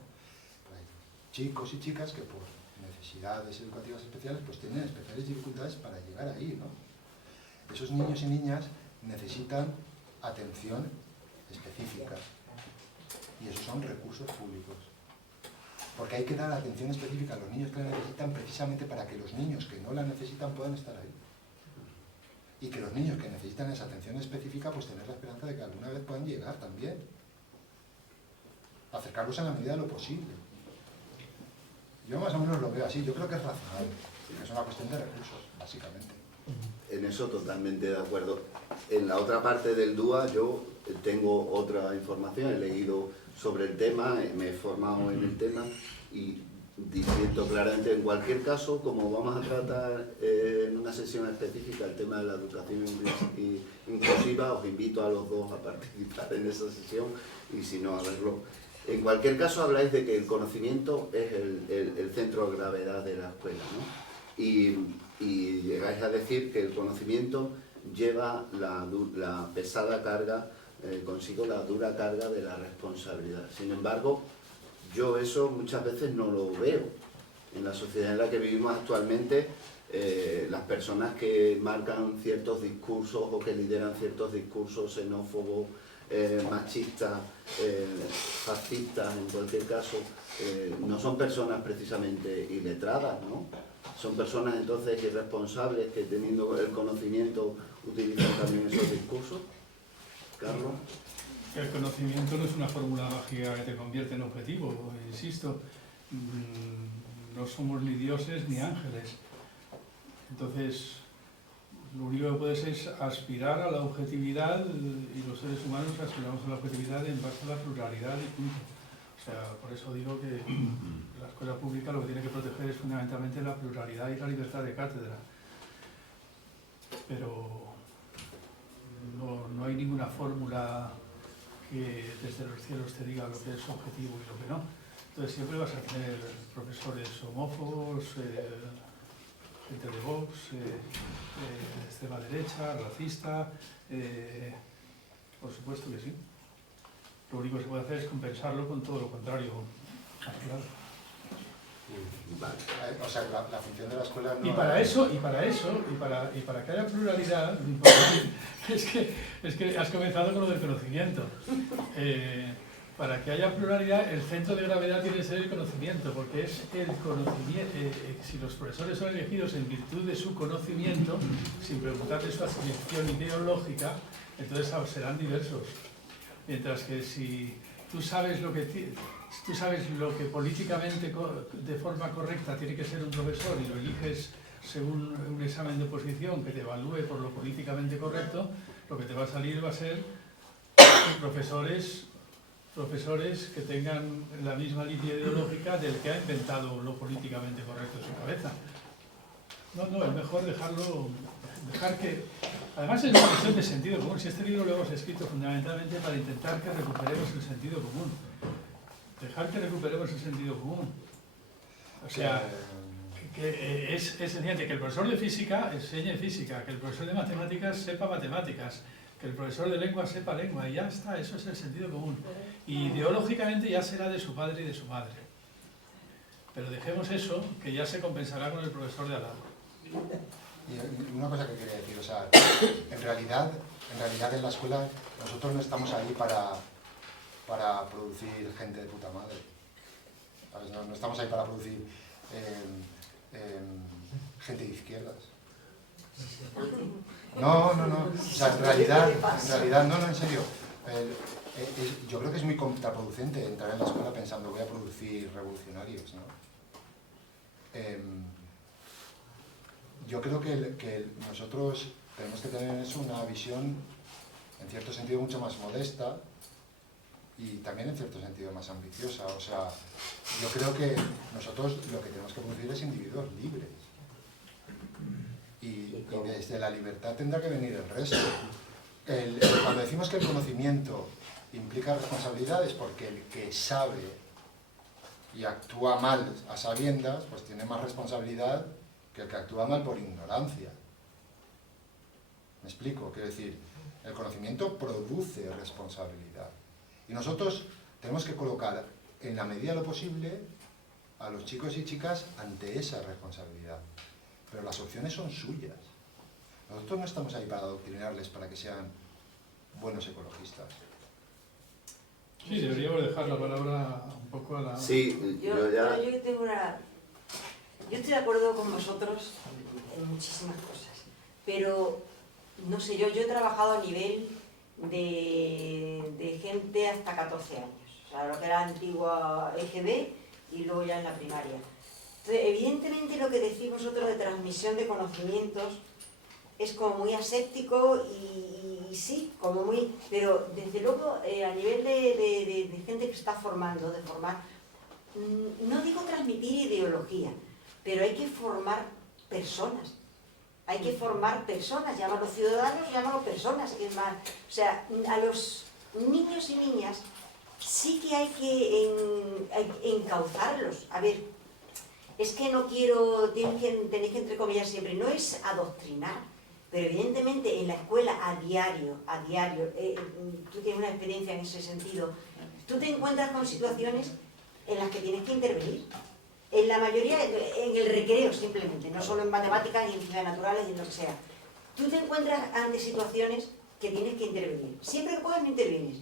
Hay chicos y chicas que por necesidades educativas especiales pues tienen especiales dificultades para llegar ahí, ¿no? Esos niños y niñas necesitan atención específica y esos son recursos públicos. Porque hay que dar atención específica a los niños que la necesitan precisamente para que los niños que no la necesitan puedan estar ahí. Y que los niños que necesitan esa atención específica pues tener la esperanza de que alguna vez puedan llegar también. Acercarlos en la medida de lo posible. Yo más o menos lo veo así, yo creo que es razonable, que es una cuestión de recursos, básicamente. En eso totalmente de acuerdo. En la otra parte del DUA yo tengo otra información, he leído sobre el tema, me he formado en el tema y diciendo claramente, en cualquier caso, como vamos a tratar en una sesión específica el tema de la educación inclusiva, os invito a los dos a participar en esa sesión y si no a verlo. En cualquier caso habláis de que el conocimiento es el centro de gravedad de la escuela, ¿no? Y llegáis a decir que el conocimiento lleva la pesada carga, consigo la dura carga de la responsabilidad. Sin embargo, yo eso muchas veces no lo veo. En la sociedad en la que vivimos actualmente, las personas que marcan ciertos discursos o que lideran ciertos discursos xenófobos, machistas, fascistas en cualquier caso, no son personas precisamente iletradas, ¿no? Son personas entonces irresponsables que teniendo el conocimiento utilizan también esos discursos. Carlos. El conocimiento no es una fórmula mágica que te convierte en objetivo, insisto. No somos ni dioses ni ángeles. Entonces, lo único que puedes es aspirar a la objetividad y los seres humanos aspiramos a la objetividad en base a la pluralidad y punto. O sea, por eso digo que la escuela pública lo que tiene que proteger es fundamentalmente la pluralidad y la libertad de cátedra. Pero no hay ninguna fórmula que desde los cielos te diga lo que es objetivo y lo que no. Entonces siempre vas a tener profesores homófobos, gente de Vox, de extrema derecha, racista, por supuesto que sí. Lo único que se puede hacer es compensarlo con todo lo contrario. Claro. Vale. O sea, la función de la escuela no... Y para que haya pluralidad, es que has comenzado con lo del conocimiento. Para que haya pluralidad, el centro de gravedad tiene que ser el conocimiento, porque es el conocimiento. Si los profesores son elegidos en virtud de su conocimiento, sin preguntar de su asignación ideológica, entonces serán diversos. Mientras que si tú sabes lo que políticamente de forma correcta tiene que ser un profesor y lo eliges según un examen de oposición que te evalúe por lo políticamente correcto, lo que te va a salir va a ser profesores que tengan la misma línea ideológica del que ha inventado lo políticamente correcto en su cabeza. No, es mejor dejar que... Además es una cuestión de sentido común. Si este libro lo hemos escrito fundamentalmente para intentar que recuperemos el sentido común. Dejar que recuperemos el sentido común. O sea, que es esencial que el profesor de física enseñe física, que el profesor de matemáticas sepa matemáticas, que el profesor de lengua sepa lengua, y ya está, eso es el sentido común. Y ideológicamente ya será de su padre y de su madre. Pero dejemos eso, que ya se compensará con el profesor de al lado. Y una cosa que quería decir, o sea, en realidad en la escuela nosotros no estamos ahí para producir gente de puta madre. ¿Sabes? No estamos ahí para producir gente de izquierdas. No. O sea, en realidad, no, en serio. Yo creo que es muy contraproducente entrar en la escuela pensando voy a producir revolucionarios, ¿no? Yo creo que nosotros tenemos que tener una visión, en cierto sentido, mucho más modesta y también en cierto sentido más ambiciosa. O sea, yo creo que nosotros lo que tenemos que producir es individuos libres. Y desde la libertad tendrá que venir el resto. Cuando decimos que el conocimiento implica responsabilidades, porque el que sabe y actúa mal a sabiendas, pues tiene más responsabilidad que el que actúa mal por ignorancia. ¿Me explico? Quiero decir, el conocimiento produce responsabilidad. Y nosotros tenemos que colocar, en la medida de lo posible, a los chicos y chicas ante esa responsabilidad. Pero las opciones son suyas. Nosotros no estamos ahí para adoctrinarles para que sean buenos ecologistas. Sí, deberíamos dejar la palabra un poco a la... Sí, Yo estoy de acuerdo con vosotros en muchísimas cosas, pero no sé, yo he trabajado a nivel de gente hasta 14 años, o sea, lo que era antigua EGB y luego ya en la primaria. Entonces, evidentemente lo que decís vosotros de transmisión de conocimientos es como muy aséptico y sí, como muy... Pero desde luego a nivel de gente que está formando, de formar, no digo transmitir ideología, pero hay que formar personas. Hay que formar personas, llámalo ciudadanos, llámalo personas. Es más, o sea, a los niños y niñas sí que hay que encauzarlos. A ver, es que no quiero, tenéis que entrecomillar siempre, no es adoctrinar, pero evidentemente en la escuela a diario, tú tienes una experiencia en ese sentido, tú te encuentras con situaciones en las que tienes que intervenir. En la mayoría, en el recreo simplemente, no solo en matemáticas y en ciencias naturales y en lo que sea. Tú te encuentras ante situaciones que tienes que intervenir. Siempre que puedes no intervienes.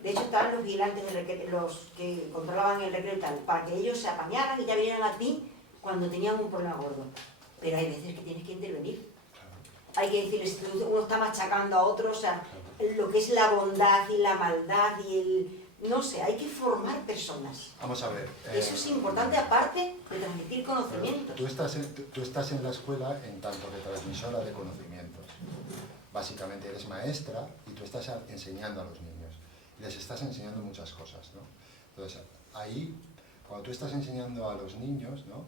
De hecho estaban los vigilantes del recreo, los que controlaban el recreo y tal, para que ellos se apañaran y ya vinieran a ti cuando tenían un problema gordo. Pero hay veces que tienes que intervenir. Hay que decirles, si uno está machacando a otro, o sea, lo que es la bondad y la maldad y el... No sé, hay que formar personas. Vamos a ver. Eso es importante, aparte de transmitir conocimientos. Tú estás en la escuela en tanto que transmisora de conocimientos. Básicamente eres maestra y tú estás enseñando a los niños. Y les estás enseñando muchas cosas, ¿no? Entonces, ahí, cuando tú estás enseñando a los niños, ¿no?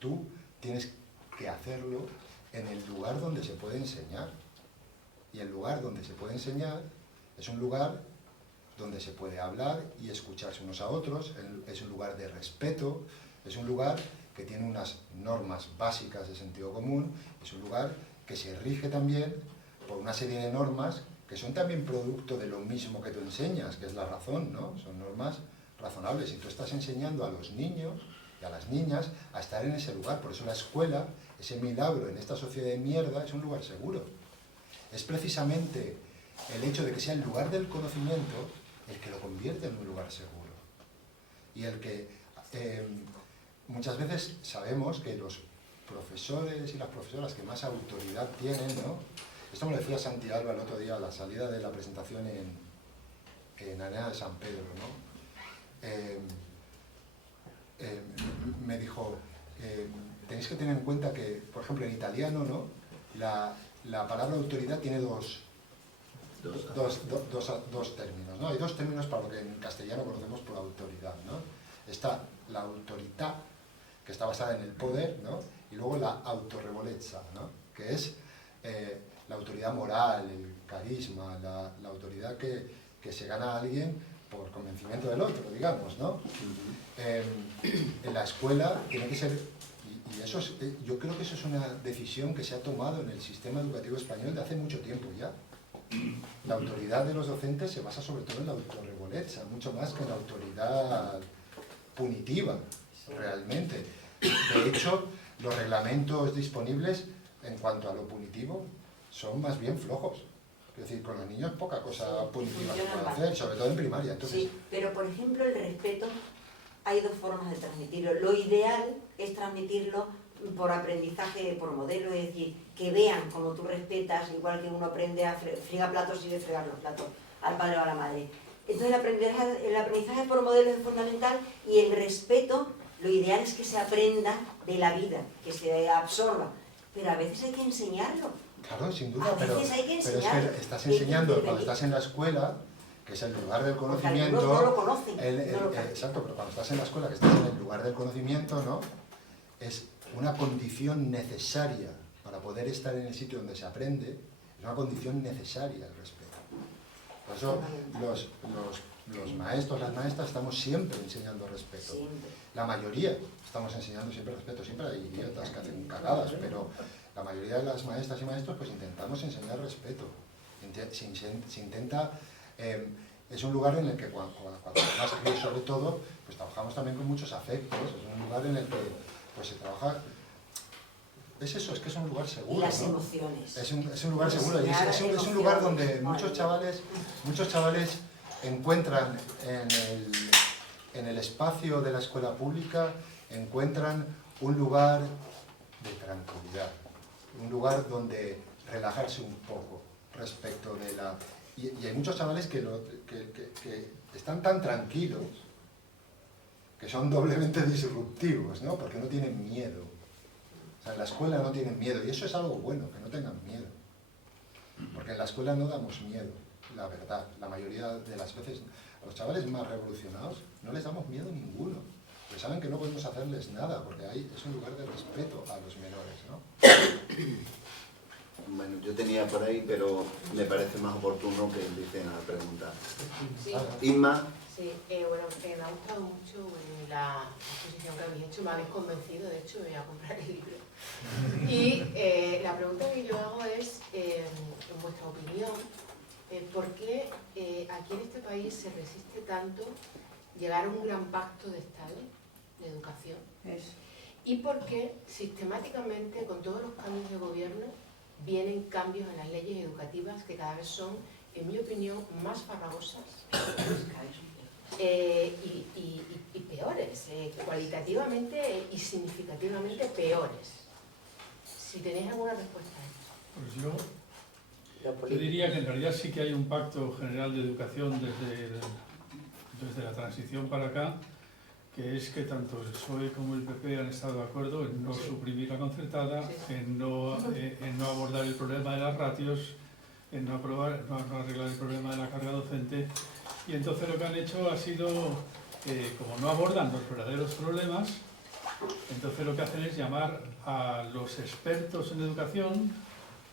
Tú tienes que hacerlo en el lugar donde se puede enseñar. Y el lugar donde se puede enseñar es un lugar donde se puede hablar y escucharse unos a otros, es un lugar de respeto, es un lugar que tiene unas normas básicas de sentido común, es un lugar que se rige también por una serie de normas que son también producto de lo mismo que tú enseñas, que es la razón, ¿no? Son normas razonables, y tú estás enseñando a los niños y a las niñas a estar en ese lugar. Por eso la escuela, ese milagro en esta sociedad de mierda, es un lugar seguro. Es precisamente el hecho de que sea el lugar del conocimiento el que lo convierte en un lugar seguro. Y el que muchas veces sabemos que los profesores y las profesoras que más autoridad tienen, ¿no? Esto me lo decía Santi Alba el otro día a la salida de la presentación en Arena de San Pedro, ¿no? Me dijo, tenéis que tener en cuenta que, por ejemplo, en italiano, ¿no? La palabra autoridad tiene dos términos, ¿no? Hay dos términos para lo que en castellano conocemos por autoridad, ¿no? Está la autorità, que está basada en el poder, ¿no? Y luego la autorevolezza, ¿no? Que es la autoridad moral, el carisma, la autoridad que se gana a alguien por convencimiento del otro, digamos, ¿no? En la escuela tiene que ser, y eso es, yo creo que eso es una decisión que se ha tomado en el sistema educativo español de hace mucho tiempo ya. La autoridad de los docentes se basa sobre todo en la autorrevolezza, mucho más que en la autoridad punitiva, realmente. De hecho, los reglamentos disponibles en cuanto a lo punitivo son más bien flojos. Es decir, con los niños poca cosa punitiva se puede hacer, sobre todo en primaria. Entonces... Sí, pero por ejemplo el respeto, hay dos formas de transmitirlo. Lo ideal es transmitirlo por aprendizaje, por modelo, es decir, que vean como tú respetas, igual que uno aprende a fregar platos y de fregar los platos al padre o a la madre. Entonces el aprendizaje por modelo es fundamental, y el respeto, lo ideal es que se aprenda de la vida, que se absorba, pero a veces hay que enseñarlo. Claro, sin duda, pero es que estás Hay que enseñando, cuando intervenir. estás en la escuela, que es el lugar del Porque conocimiento, algunos no lo conocen, exacto, pero cuando estás en la escuela, que estás en el lugar del conocimiento, ¿no? Es una condición necesaria para poder estar en el sitio donde se aprende, es una condición necesaria el respeto. Por eso los maestros, las maestras, estamos siempre enseñando respeto. Siempre. La mayoría estamos enseñando siempre respeto, siempre hay idiotas que hacen cagadas, pero la mayoría de las maestras y maestros pues intentamos enseñar respeto. Se intenta, es un lugar en el que cuando más críos sobre todo, pues trabajamos también con muchos afectos, es un lugar en el que pues se trabaja, es eso, es que es un lugar seguro, Y las ¿no? emociones. Es un lugar seguro, y es un lugar donde muchos chavales encuentran en el espacio de la escuela pública, encuentran un lugar de tranquilidad, un lugar donde relajarse un poco respecto de la... Y hay muchos chavales que están tan tranquilos, que son doblemente disruptivos, ¿no? Porque no tienen miedo. O sea, en la escuela no tienen miedo, y eso es algo bueno, que no tengan miedo. Porque en la escuela no damos miedo, la verdad. La mayoría de las veces, a los chavales más revolucionados no les damos miedo ninguno. Porque saben que no podemos hacerles nada, porque ahí es un lugar de respeto a los menores, ¿no? Bueno, yo tenía por ahí, pero me parece más oportuno que empiecen a preguntar. Sí, Inma. sí, bueno, me ha gustado mucho la exposición que habéis hecho, me habéis convencido, de hecho, me voy a comprar el libro. Y la pregunta que yo hago es, en vuestra opinión, ¿por qué aquí en este país se resiste tanto llegar a un gran pacto de Estado de educación? ¿Y por qué sistemáticamente, con todos los cambios de gobierno, vienen cambios en las leyes educativas que cada vez son, en mi opinión, más farragosas y peores, cualitativamente y significativamente peores? Si tenéis alguna respuesta a esto. Pues yo diría que en realidad sí que hay un pacto general de educación desde la transición para acá, que es que tanto el PSOE como el PP han estado de acuerdo en no suprimir la concertada, en no abordar el problema de las ratios, en no arreglar el problema de la carga docente, y entonces lo que han hecho ha sido, como no abordan los verdaderos problemas, entonces lo que hacen es llamar a los expertos en educación,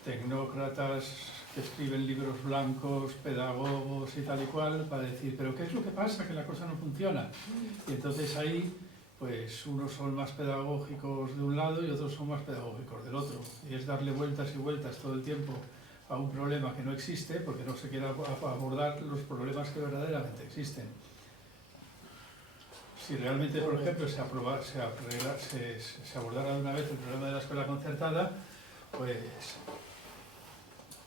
tecnócratas que escriben libros blancos, pedagogos y tal y cual, para decir, pero ¿qué es lo que pasa? Que la cosa no funciona. Y entonces ahí pues unos son más pedagógicos de un lado y otros son más pedagógicos del otro. Y es darle vueltas y vueltas todo el tiempo a un problema que no existe, porque no se quiere abordar los problemas que verdaderamente existen. Si realmente, por ejemplo, se abordara de una vez el problema de la escuela concertada, pues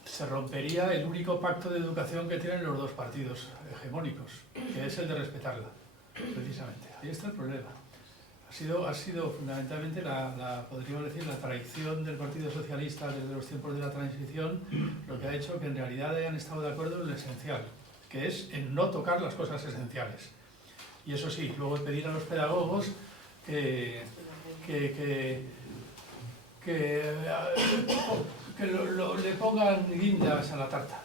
se rompería el único pacto de educación que tienen los dos partidos hegemónicos, que es el de respetarla, precisamente. Ahí está el problema. Ha sido fundamentalmente podríamos decir, la traición del Partido Socialista desde los tiempos de la transición, lo que ha hecho que en realidad hayan estado de acuerdo en lo esencial, que es en no tocar las cosas esenciales. Y eso sí, luego pedir a los pedagogos que le pongan guindas a la tarta.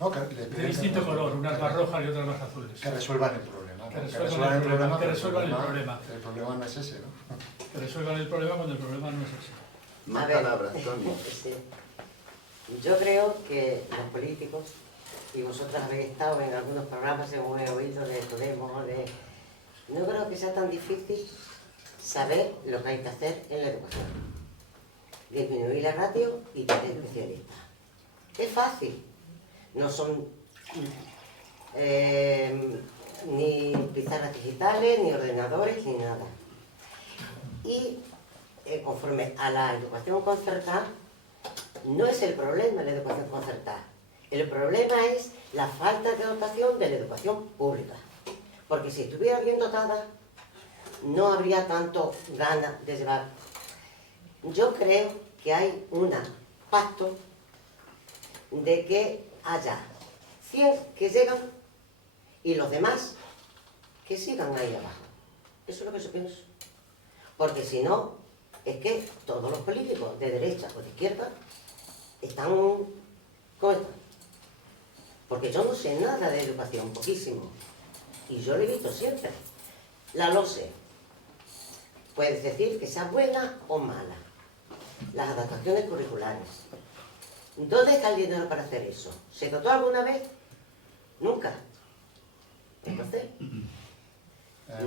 No, de distinto color, unas más rojas y otras más azules. Que resuelvan el problema. Que resuelvan el problema. Que resuelvan el problema. El problema no es ese, ¿no? Que resuelvan el problema cuando el problema no es ese. Más palabras, Antonio. Sí. Yo creo que los políticos, y vosotros habéis estado en algunos programas, según he oído, de Podemos, no creo que sea tan difícil saber lo que hay que hacer en la educación. Disminuir la ratio y tener especialistas. Es fácil. No son ni pizarras digitales, ni ordenadores, ni nada. Y conforme a la educación concertada, no es el problema la educación concertada. El problema es la falta de dotación de la educación pública. Porque si estuviera bien dotada, no habría tanto ganas de llevar. Yo creo que hay un pacto de que haya 100 que llegan y los demás que sigan ahí abajo. Eso es lo que yo pienso. Porque si no, es que todos los políticos de derecha o de izquierda están como están. Porque yo no sé nada de educación, poquísimo. Y yo lo he visto siempre. La LOSE. Puedes decir que sea buena o mala. Las adaptaciones curriculares. ¿Dónde está el dinero para hacer eso? ¿Se dotó alguna vez? Nunca. Entonces,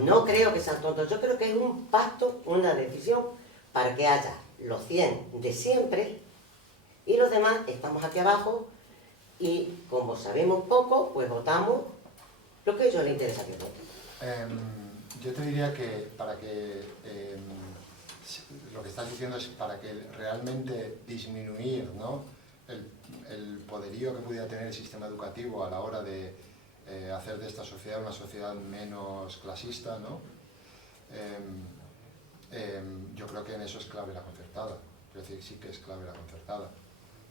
no creo que sean tontos. Yo creo que es un pacto, una decisión para que haya los 100 de siempre y los demás estamos aquí abajo y como sabemos poco, pues votamos lo que a ellos les interesa que voten. Yo te diría que para que lo que estás diciendo es para que realmente disminuir, ¿no?, el poderío que pudiera tener el sistema educativo a la hora de hacer de esta sociedad una sociedad menos clasista, ¿no? Yo creo que en eso es clave la concertada. Quiero decir, sí que es clave la concertada.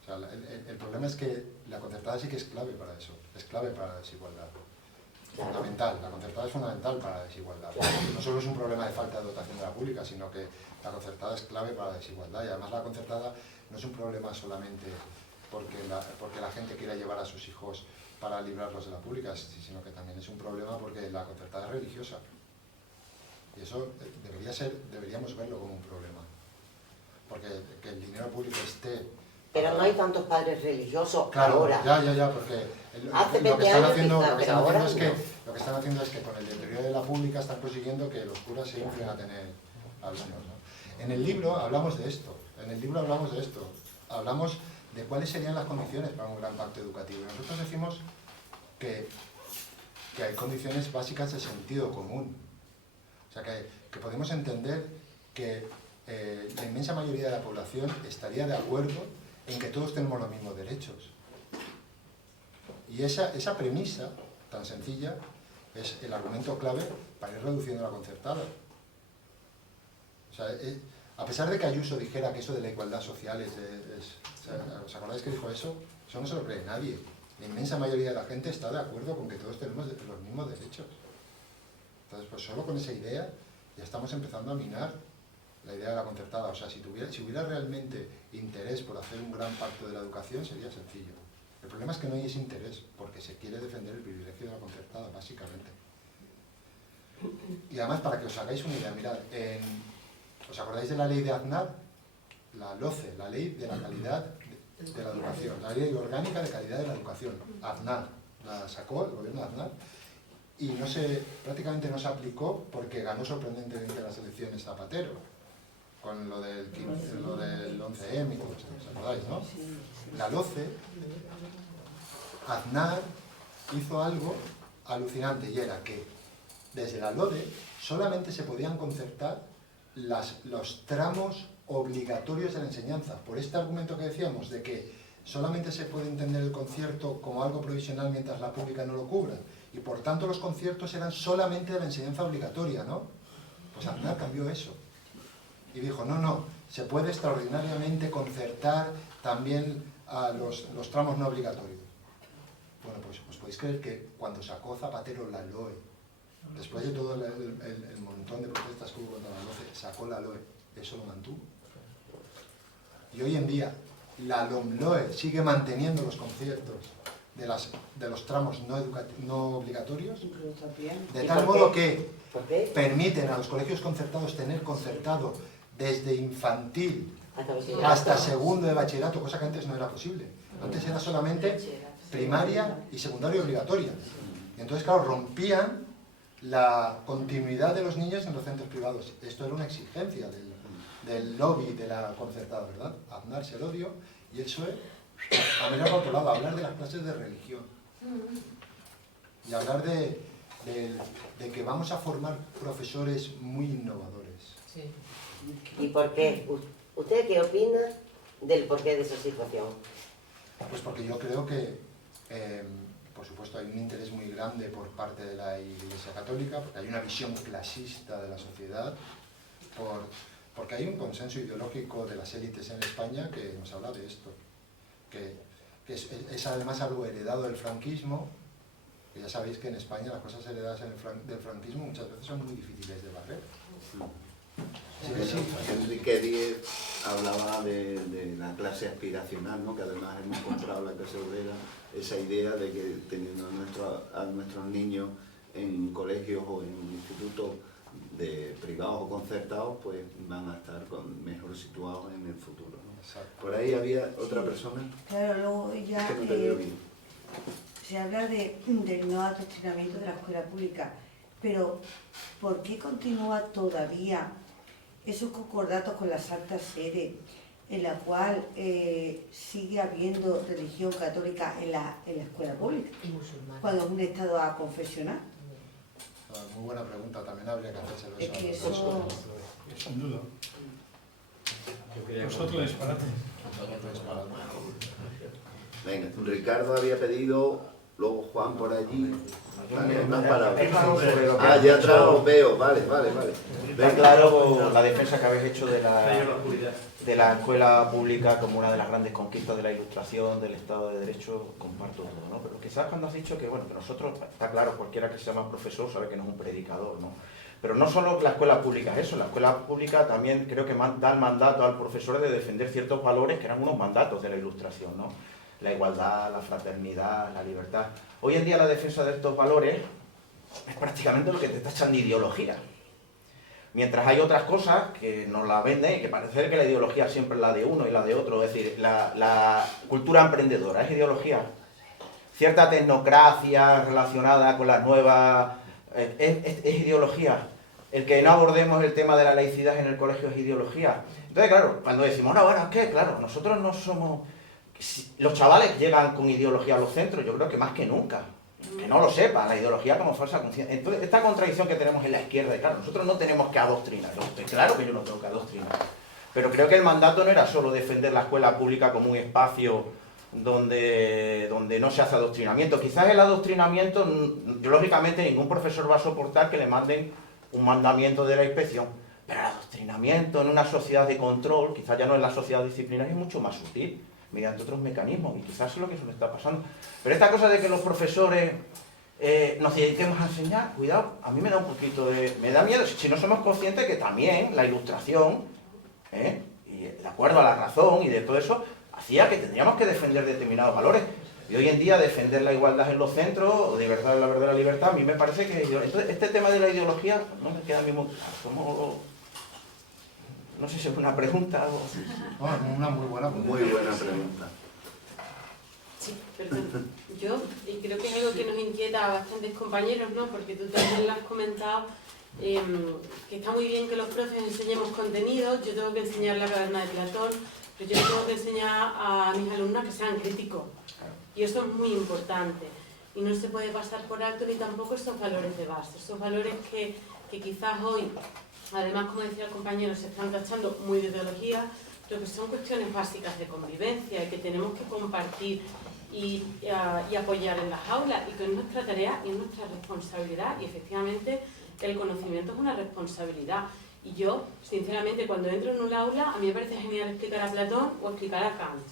O sea, el problema es que la concertada sí que es clave para eso, es clave para la desigualdad. Fundamental, la concertada es fundamental para la desigualdad. No solo es un problema de falta de dotación de la pública, sino que la concertada es clave para la desigualdad. Y además la concertada no es un problema solamente porque la gente quiera llevar a sus hijos para librarlos de la pública, sino que también es un problema porque la concertada es religiosa. Y eso deberíamos verlo como un problema. Porque que el dinero público esté... Pero no hay tantos padres religiosos claro, ahora. Ya, porque lo que están haciendo es que con el deterioro de la pública están consiguiendo que los curas se inflen a tener alumnos, ¿no? En el libro hablamos de esto, hablamos de cuáles serían las condiciones para un gran pacto educativo. Y nosotros decimos que hay condiciones básicas de sentido común. O sea, que podemos entender que la inmensa mayoría de la población estaría de acuerdo en que todos tenemos los mismos derechos. Y esa premisa tan sencilla es el argumento clave para ir reduciendo la concertada. O sea, a pesar de que Ayuso dijera que eso de la igualdad social ¿os acordáis que dijo eso? Eso no se lo cree nadie. La inmensa mayoría de la gente está de acuerdo con que todos tenemos los mismos derechos. Entonces, pues solo con esa idea ya estamos empezando a minar la idea de la concertada. O sea, si hubiera realmente interés por hacer un gran pacto de la educación, sería sencillo. El problema es que no hay ese interés, porque se quiere defender el privilegio de la concertada, básicamente. Y además, para que os hagáis una idea, mirad, ¿os acordáis de la ley de Aznar? La LOCE, la ley de la calidad de la educación, la ley orgánica de calidad de la educación. Aznar, la sacó el gobierno de Aznar, y prácticamente no se aplicó porque ganó sorprendentemente las elecciones Zapatero, con lo del 11M y todo esto, ¿os acordáis, no? La LOCE, Aznar hizo algo alucinante, y era que desde la LODE solamente se podían concertar los tramos obligatorios de la enseñanza, por este argumento que decíamos, de que solamente se puede entender el concierto como algo provisional mientras la pública no lo cubra, y por tanto los conciertos eran solamente de la enseñanza obligatoria, ¿no? Pues Aznar cambió eso, y dijo, no, se puede extraordinariamente concertar también a los tramos no obligatorios. Bueno, pues os podéis creer que cuando sacó Zapatero la LOE, después de todo el montón de protestas que hubo contra la LOCE, sacó la LOE, eso lo mantuvo. Y hoy en día la LOMLOE sigue manteniendo los conciertos de los tramos no obligatorios, de tal modo que permiten a los colegios concertados tener concertado desde infantil hasta segundo de bachillerato, cosa que antes no era posible. Antes era solamente primaria y secundaria obligatoria. Y entonces, claro, rompían la continuidad de los niños en los centros privados. Esto era una exigencia del lobby de la concertada, ¿verdad? Aznar se lo dio, y eso es a mirar para otro lado, hablar de las clases de religión. Y hablar de que vamos a formar profesores muy innovadores. Sí. ¿Y por qué? ¿Usted qué opina del porqué de esa situación? Pues porque yo creo que, por supuesto, hay un interés muy grande por parte de la Iglesia Católica, porque hay una visión clasista de la sociedad, porque hay un consenso ideológico de las élites en España que nos habla de esto, que es además algo heredado del franquismo, que ya sabéis que en España las cosas heredadas del franquismo muchas veces son muy difíciles de barrer. Sí. Enrique Díez hablaba de la clase aspiracional, ¿no? Que además hemos comprado la clase obrera, esa idea de que teniendo a nuestros niños en colegios o en institutos privados o concertados, pues van a estar mejor situados en el futuro, ¿no? Exacto. Por ahí había otra persona. Claro, luego ya que no te veo bien. se habla del no adoctrinamiento de la escuela pública, pero ¿por qué continúa todavía esos concordatos con la Santa Sede, en la cual sigue habiendo religión católica en la escuela pública, Y musulmán. cuando es un estado confesional? Muy buena pregunta, también habría que hacérselo Es que eso a los eso... profesores. Sin duda. Yo quería Es otro disparate. Venga, Ricardo había pedido, luego Juan por allí. Vale, no has parado. Ah, ya atrás os veo, vale. Está claro la defensa que habéis hecho de la escuela pública como una de las grandes conquistas de la Ilustración, del Estado de Derecho, comparto todo, ¿no? Pero quizás cuando has dicho que, bueno, que nosotros, está claro, cualquiera que sea más profesor sabe que no es un predicador, ¿no? Pero no solo la escuela pública es eso, la escuela pública también creo que da el mandato al profesor de defender ciertos valores que eran unos mandatos de la Ilustración, ¿no? La igualdad, la fraternidad, la libertad. Hoy en día la defensa de estos valores es prácticamente lo que te tachan de ideología. Mientras hay otras cosas que nos la venden y que parece que la ideología siempre es la de uno y la de otro. Es decir, la cultura emprendedora es ideología. Cierta tecnocracia relacionada con las nuevas es ideología. El que no abordemos el tema de la laicidad en el colegio es ideología. Entonces, claro, cuando decimos, no, bueno, es que, claro, nosotros no somos... Los chavales llegan con ideología a los centros, yo creo que más que nunca. Que no lo sepa, la ideología como falsa conciencia. Entonces, esta contradicción que tenemos en la izquierda, y claro, nosotros no tenemos que adoctrinar. Claro que yo no tengo que adoctrinar. Pero creo que el mandato no era solo defender la escuela pública como un espacio donde no se hace adoctrinamiento. Quizás el adoctrinamiento, lógicamente ningún profesor va a soportar que le manden un mandamiento de la inspección. Pero el adoctrinamiento en una sociedad de control, quizás ya no en la sociedad disciplinaria, es mucho más sutil, mediante otros mecanismos, y quizás es lo que eso le está pasando. Pero esta cosa de que los profesores nos dediquemos a enseñar, cuidado, a mí me da un poquito de... me da miedo, si no somos conscientes que también la Ilustración, y de acuerdo a la razón y de todo eso, hacía que tendríamos que defender determinados valores. Y hoy en día defender la igualdad en los centros, o de verdad la verdadera libertad, a mí me parece que... Entonces, este tema de la ideología no me queda mismo claro. No sé si es una pregunta o... Bueno, una muy buena pregunta. Muy buena pregunta. Sí, perdón. Yo, y creo que es algo que nos inquieta a bastantes compañeros, ¿no? Porque tú también lo has comentado, que está muy bien que los profes enseñemos contenidos. Yo tengo que enseñar la caverna de Platón, pero yo tengo que enseñar a mis alumnos que sean críticos. Y eso es muy importante. Y no se puede pasar por alto ni tampoco esos valores de base, esos valores que quizás hoy, además, como decía el compañero, se están tachando muy de ideología, pero que son cuestiones básicas de convivencia y que tenemos que compartir y apoyar en las aulas, y que es nuestra tarea y es nuestra responsabilidad, y efectivamente el conocimiento es una responsabilidad. Y yo, sinceramente, cuando entro en un aula, a mí me parece genial explicar a Platón o explicar a Kant,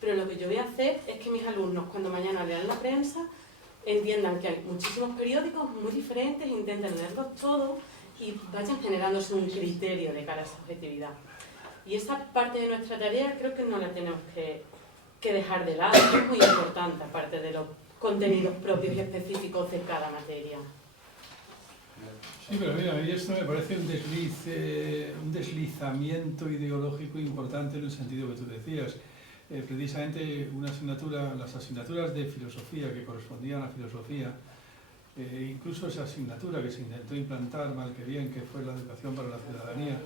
pero lo que yo voy a hacer es que mis alumnos, cuando mañana lean la prensa, entiendan que hay muchísimos periódicos muy diferentes, intenten leerlos todos y vayan generándose un criterio de cara a esa objetividad. Y esa parte de nuestra tarea creo que no la tenemos que dejar de lado, es muy importante, aparte de los contenidos propios y específicos de cada materia. Sí, pero mira, a mí esto me parece un deslizamiento ideológico importante en el sentido que tú decías. Precisamente una asignatura, las asignaturas de filosofía que correspondían a filosofía, incluso esa asignatura que se intentó implantar, mal que bien, que fue la educación para la ciudadanía,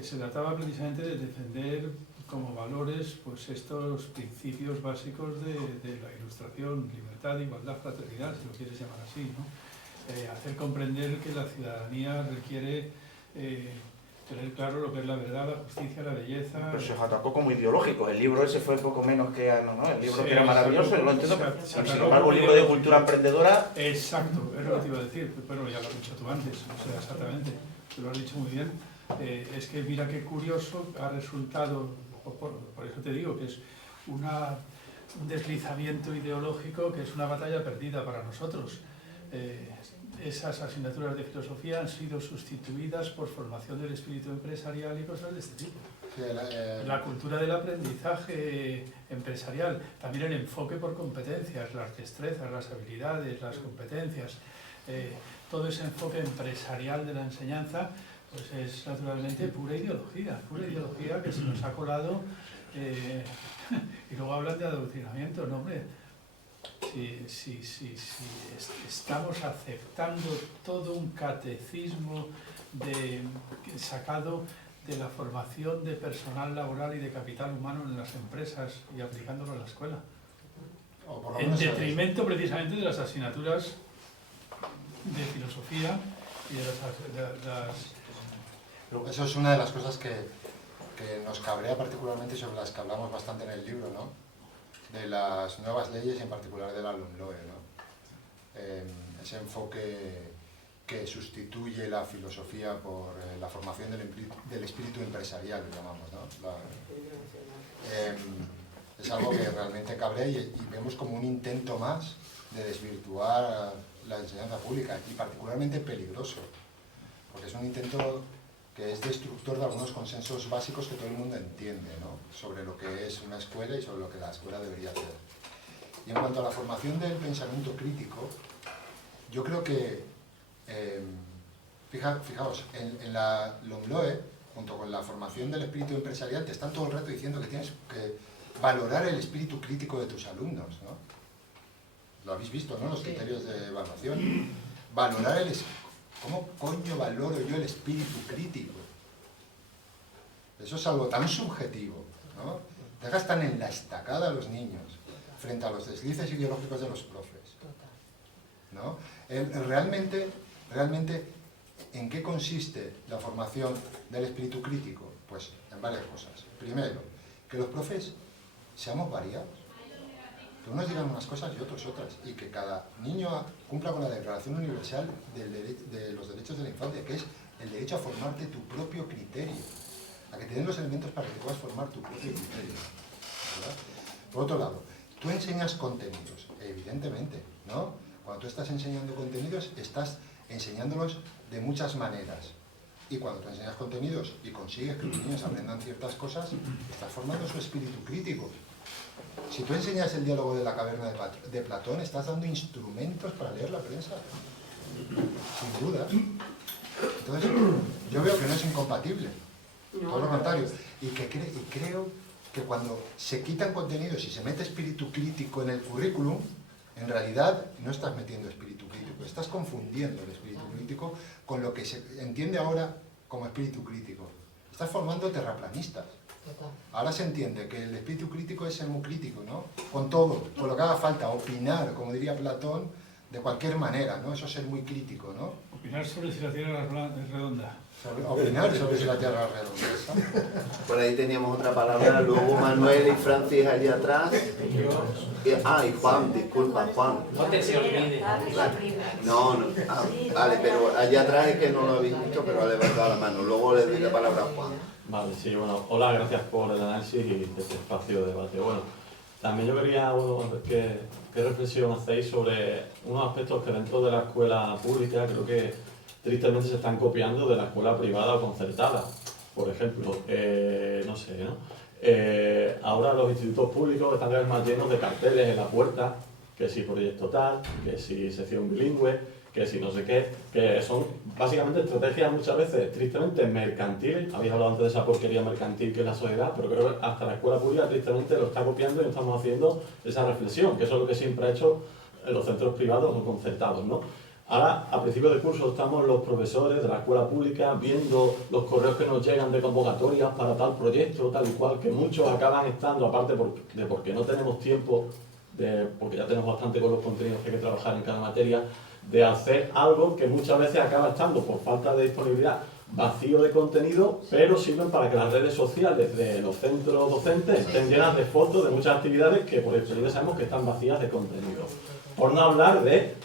se trataba precisamente de defender como valores pues estos principios básicos de la Ilustración: libertad, igualdad, fraternidad, si lo quieres llamar así, ¿no? Hacer comprender que la ciudadanía requiere tener claro lo que es la verdad, la justicia, la belleza. Pero se os atacó como ideológicos. El libro ese fue poco menos que... No, el libro que era maravilloso, lo entiendo. Sin embargo, el libro de cultura emprendedora... Exacto, es lo que te iba a decir. Bueno, ya lo has dicho tú antes, o sea, exactamente. Tú lo has dicho muy bien. Es que mira qué curioso ha resultado, por eso te digo que es un deslizamiento ideológico, que es una batalla perdida para nosotros. Esas asignaturas de filosofía han sido sustituidas por formación del espíritu empresarial y cosas de este tipo. Sí, la cultura del aprendizaje empresarial, también el enfoque por competencias, las destrezas, las habilidades, las competencias, todo ese enfoque empresarial de la enseñanza, pues es naturalmente pura ideología que se nos ha colado, y luego hablan de adoctrinamiento, ¿no, hombre? Si estamos aceptando todo un catecismo sacado de la formación de personal laboral y de capital humano en las empresas y aplicándolo a la escuela, en detrimento precisamente de las asignaturas de filosofía y de las... Eso es una de las cosas que nos cabrea particularmente, sobre las que hablamos bastante en el libro, ¿no? De las nuevas leyes y en particular de la LOMLOE, ¿no? Ese enfoque que sustituye la filosofía por la formación del espíritu empresarial, lo llamamos, ¿no? Es algo que realmente cabrea y vemos como un intento más de desvirtuar la enseñanza pública, y particularmente peligroso, porque es un intento que es destructor de algunos consensos básicos que todo el mundo entiende, ¿no? Sobre lo que es una escuela y sobre lo que la escuela debería hacer. Y en cuanto a la formación del pensamiento crítico, yo creo que, fijaos, en la LOMLOE, junto con la formación del espíritu empresarial, te están todo el rato diciendo que tienes que valorar el espíritu crítico de tus alumnos, ¿no? Lo habéis visto, ¿no? Los criterios de evaluación. Valorar el espíritu. ¿Cómo coño valoro yo el espíritu crítico? Eso es algo tan subjetivo, ¿no? Dejas tan en la estacada a los niños frente a los deslices ideológicos de los profes, ¿no? Realmente, ¿en qué consiste la formación del espíritu crítico? Pues en varias cosas. Primero, que los profes seamos variados. Que unos digan unas cosas y otros otras, y que cada niño cumpla con la Declaración Universal de los Derechos de la Infancia, que es el derecho a formarte tu propio criterio, a que te den los elementos para que puedas formar tu propio criterio, ¿verdad? Por otro lado, tú enseñas contenidos, evidentemente, ¿no? Cuando tú estás enseñando contenidos, estás enseñándolos de muchas maneras, y cuando tú enseñas contenidos y consigues que los niños aprendan ciertas cosas, estás formando su espíritu crítico. Si tú enseñas el diálogo de la caverna de Platón, estás dando instrumentos para leer la prensa, sin duda. Entonces, yo veo que no es incompatible, todo lo contrario, y creo que cuando se quitan contenidos y se mete espíritu crítico en el currículum, en realidad no estás metiendo espíritu crítico, estás confundiendo el espíritu crítico con lo que se entiende ahora como espíritu crítico. Estás formando terraplanistas. Ahora se entiende que el espíritu crítico es ser muy crítico, ¿no? Con todo, con lo que haga falta, opinar, como diría Platón, de cualquier manera, ¿no? Eso es ser muy crítico, ¿no? Opinar sobre si la Tierra es redonda. Opinar sobre si la Tierra es redonda. Por ahí teníamos otra palabra, luego Manuel y Francis allá atrás. Y Juan, disculpa, Juan. No te se olvide. No, vale, pero allá atrás es que no lo habéis visto, pero ha levantado la mano. Luego le doy la palabra a Juan. Vale, sí, bueno, hola, gracias por el análisis y este espacio de debate. Bueno, también yo quería, ¿qué reflexión hacéis sobre unos aspectos que dentro de la escuela pública creo que tristemente se están copiando de la escuela privada o concertada? Por ejemplo, no sé, ¿no? Ahora los institutos públicos están cada vez más llenos de carteles en la puerta, que si proyecto tal, que si sección bilingüe, que si no sé qué, que son básicamente estrategias muchas veces tristemente mercantiles. Habéis hablado antes de esa porquería mercantil que es la sociedad, pero creo que hasta la escuela pública tristemente lo está copiando y no estamos haciendo esa reflexión, que eso es lo que siempre ha hecho los centros privados o concertados, ¿no? Ahora, a principios de curso, estamos los profesores de la escuela pública viendo los correos que nos llegan de convocatorias para tal proyecto, tal y cual, que muchos acaban estando, aparte de porque no tenemos tiempo, porque ya tenemos bastante con los contenidos que hay que trabajar en cada materia, de hacer algo que muchas veces acaba estando, por falta de disponibilidad, vacío de contenido, pero sirven para que las redes sociales de los centros docentes estén llenas de fotos de muchas actividades que por experiencia sabemos que están vacías de contenido. Por no hablar de,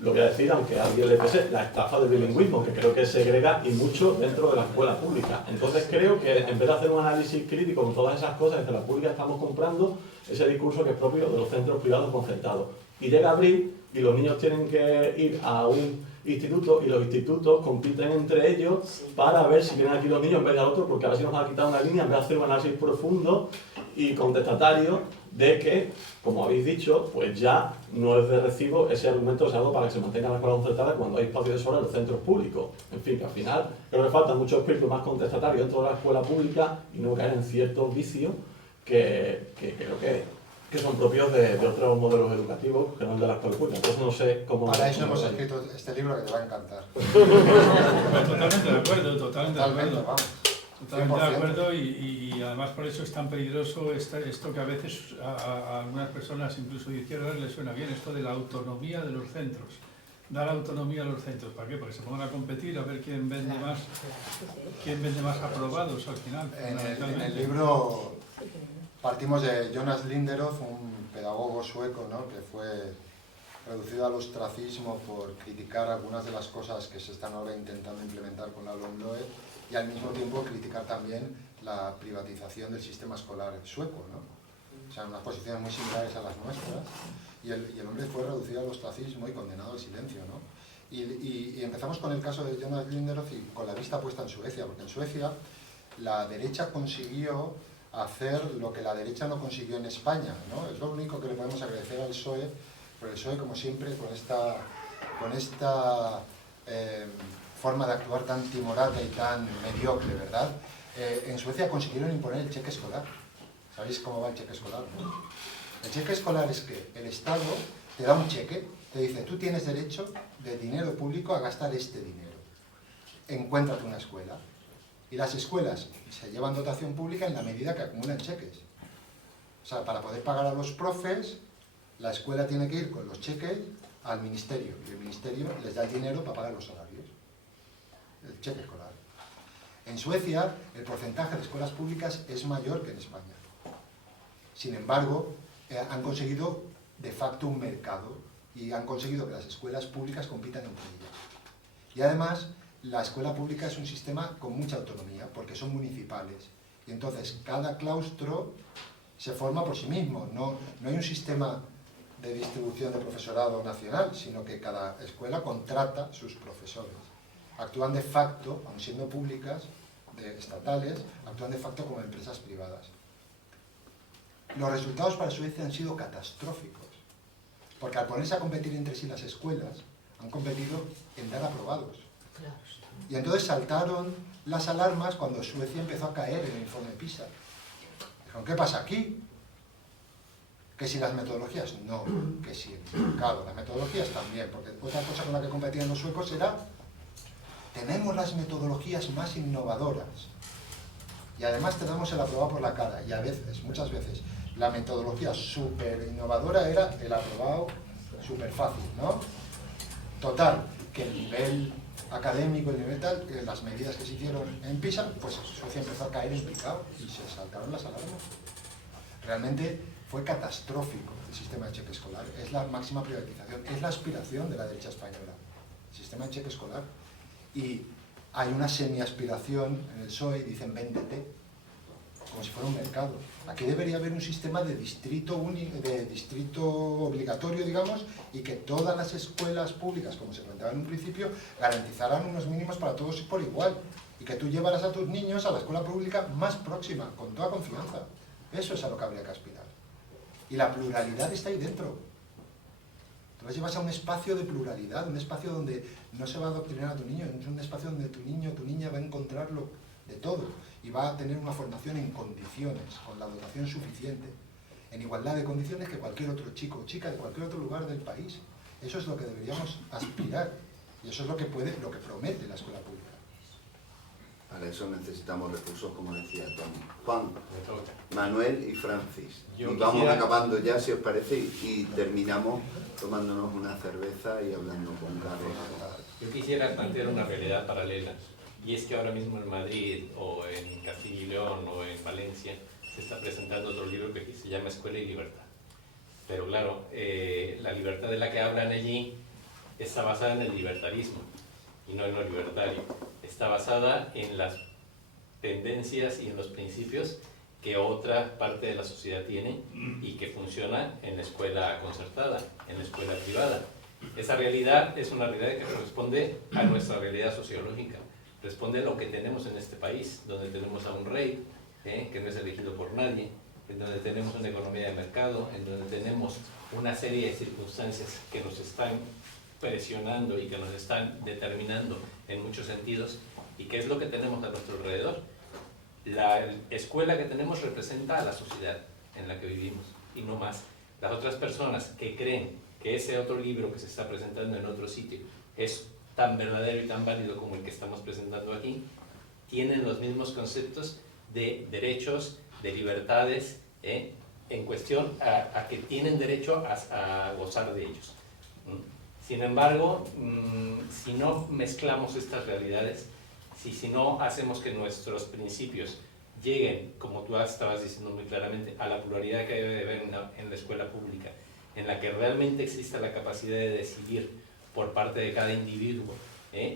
lo voy a decir, aunque a alguien le pese, la estafa del bilingüismo, que creo que segrega y mucho dentro de la escuela pública. Entonces creo que en vez de hacer un análisis crítico con todas esas cosas, desde la pública estamos comprando ese discurso que es propio de los centros privados concertados. Y llega abril y los niños tienen que ir a un instituto y los institutos compiten entre ellos para ver si vienen aquí los niños en vez de otros, porque a ver si nos va a quitar una línea en vez de hacer un análisis profundo y contestatario de que, como habéis dicho, pues ya no es de recibo ese argumento usado para que se mantenga la escuela concertada cuando hay espacio de sobra en los centros públicos. En fin, que al final creo que falta mucho espíritu más contestatario dentro de la escuela pública y no caer en ciertos vicios que creo que son propios de otros modelos educativos que no es de la escuela pública. Entonces no sé cómo... Para eso hemos escrito este libro que te va a encantar. Totalmente de acuerdo, totalmente de acuerdo. Vamos. Totalmente de acuerdo y además por eso es tan peligroso esto que a veces a algunas personas, incluso de izquierda, les suena bien, esto de la autonomía de los centros. Dar autonomía a los centros, ¿para qué? Porque se pongan a competir a ver quién vende más aprobados al final. En el libro partimos de Jonas Linderoth, un pedagogo sueco, ¿no?, que fue reducido al ostracismo por criticar algunas de las cosas que se están ahora intentando implementar con la LOMLOE y al mismo tiempo criticar también la privatización del sistema escolar sueco, ¿no? O sea, unas posiciones muy similares a las nuestras, y el hombre fue reducido al ostracismo y condenado al silencio, ¿no? Y empezamos con el caso de Jonas Linderoth y con la vista puesta en Suecia, porque en Suecia la derecha consiguió hacer lo que la derecha no consiguió en España, ¿no? Es lo único que le podemos agradecer al PSOE, porque el PSOE, como siempre, con esta forma de actuar tan timorata y tan mediocre, ¿verdad? En Suecia consiguieron imponer el cheque escolar. ¿Sabéis cómo va el cheque escolar, no? El cheque escolar es que el Estado te da un cheque, te dice, tú tienes derecho de dinero público a gastar este dinero. Encuéntrate una escuela. Y las escuelas se llevan dotación pública en la medida que acumulan cheques. O sea, para poder pagar a los profes, la escuela tiene que ir con los cheques al ministerio. Y el ministerio les da el dinero para pagar los salarios. El cheque escolar. En Suecia, el porcentaje de escuelas públicas es mayor que en España. Sin embargo, han conseguido de facto un mercado y han conseguido que las escuelas públicas compitan entre ellas. Y además, la escuela pública es un sistema con mucha autonomía, porque son municipales. Y entonces, cada claustro se forma por sí mismo. No hay un sistema de distribución de profesorado nacional, sino que cada escuela contrata sus profesores. Actúan de facto, aun siendo públicas, estatales, actúan de facto como empresas privadas. Los resultados para Suecia han sido catastróficos, porque al ponerse a competir entre sí las escuelas, han competido en dar aprobados. Y entonces saltaron las alarmas cuando Suecia empezó a caer en el informe PISA. Dijeron, ¿qué pasa aquí? ¿Que si las metodologías? No, que si el mercado, las metodologías también, porque otra cosa con la que competían los suecos era, tenemos las metodologías más innovadoras y además te damos el aprobado por la cara, y a veces, muchas veces, la metodología súper innovadora era el aprobado súper fácil, ¿no? Total, que el nivel académico, el nivel tal, las medidas que se hicieron en PISA, pues Suecia empezó a caer en picado y se saltaron las alarmas. Realmente fue catastrófico el sistema de cheque escolar, es la máxima privatización, es la aspiración de la derecha española, el sistema de cheque escolar. Y hay una semi-aspiración en el PSOE, dicen véndete, como si fuera un mercado. Aquí debería haber un sistema de distrito obligatorio, digamos, y que todas las escuelas públicas, como se planteaba en un principio, garantizaran unos mínimos para todos por igual, y que tú llevaras a tus niños a la escuela pública más próxima, con toda confianza. Eso es a lo que habría que aspirar. Y la pluralidad está ahí dentro. Tú los llevas a un espacio de pluralidad, un espacio donde no se va a adoctrinar a tu niño, es un espacio donde tu niño, tu niña va a encontrarlo de todo y va a tener una formación en condiciones, con la dotación suficiente, en igualdad de condiciones que cualquier otro chico o chica de cualquier otro lugar del país. Eso es lo que deberíamos aspirar y eso es lo que promete la escuela pública. Para eso necesitamos recursos, como decía Tony. Juan, Manuel y Francis. Y vamos acabando ya, si os parece, y terminamos tomándonos una cerveza y hablando con Carlos. Yo quisiera plantear una realidad paralela, y es que ahora mismo en Madrid, o en Castilla y León, o en Valencia, se está presentando otro libro que se llama Escuela y Libertad. Pero claro, la libertad de la que hablan allí está basada en el libertarismo, y no en lo libertario. Está basada en las tendencias y en los principios que otra parte de la sociedad tiene y que funciona en la escuela concertada, en la escuela privada. Esa realidad es una realidad que responde a nuestra realidad sociológica, responde a lo que tenemos en este país, donde tenemos a un rey que no es elegido por nadie, en donde tenemos una economía de mercado, en donde tenemos una serie de circunstancias que nos están presionando y que nos están determinando en muchos sentidos. ¿Y qué es lo que tenemos a nuestro alrededor? La escuela que tenemos representa a la sociedad en la que vivimos y no más. Las otras personas que creen que ese otro libro que se está presentando en otro sitio es tan verdadero y tan válido como el que estamos presentando aquí, tienen los mismos conceptos de derechos, de libertades, en cuestión a que tienen derecho a gozar de ellos. Sin embargo, si no mezclamos estas realidades, si no hacemos que nuestros principios lleguen, como tú estabas diciendo muy claramente, a la pluralidad que debe haber en la escuela pública, en la que realmente exista la capacidad de decidir por parte de cada individuo,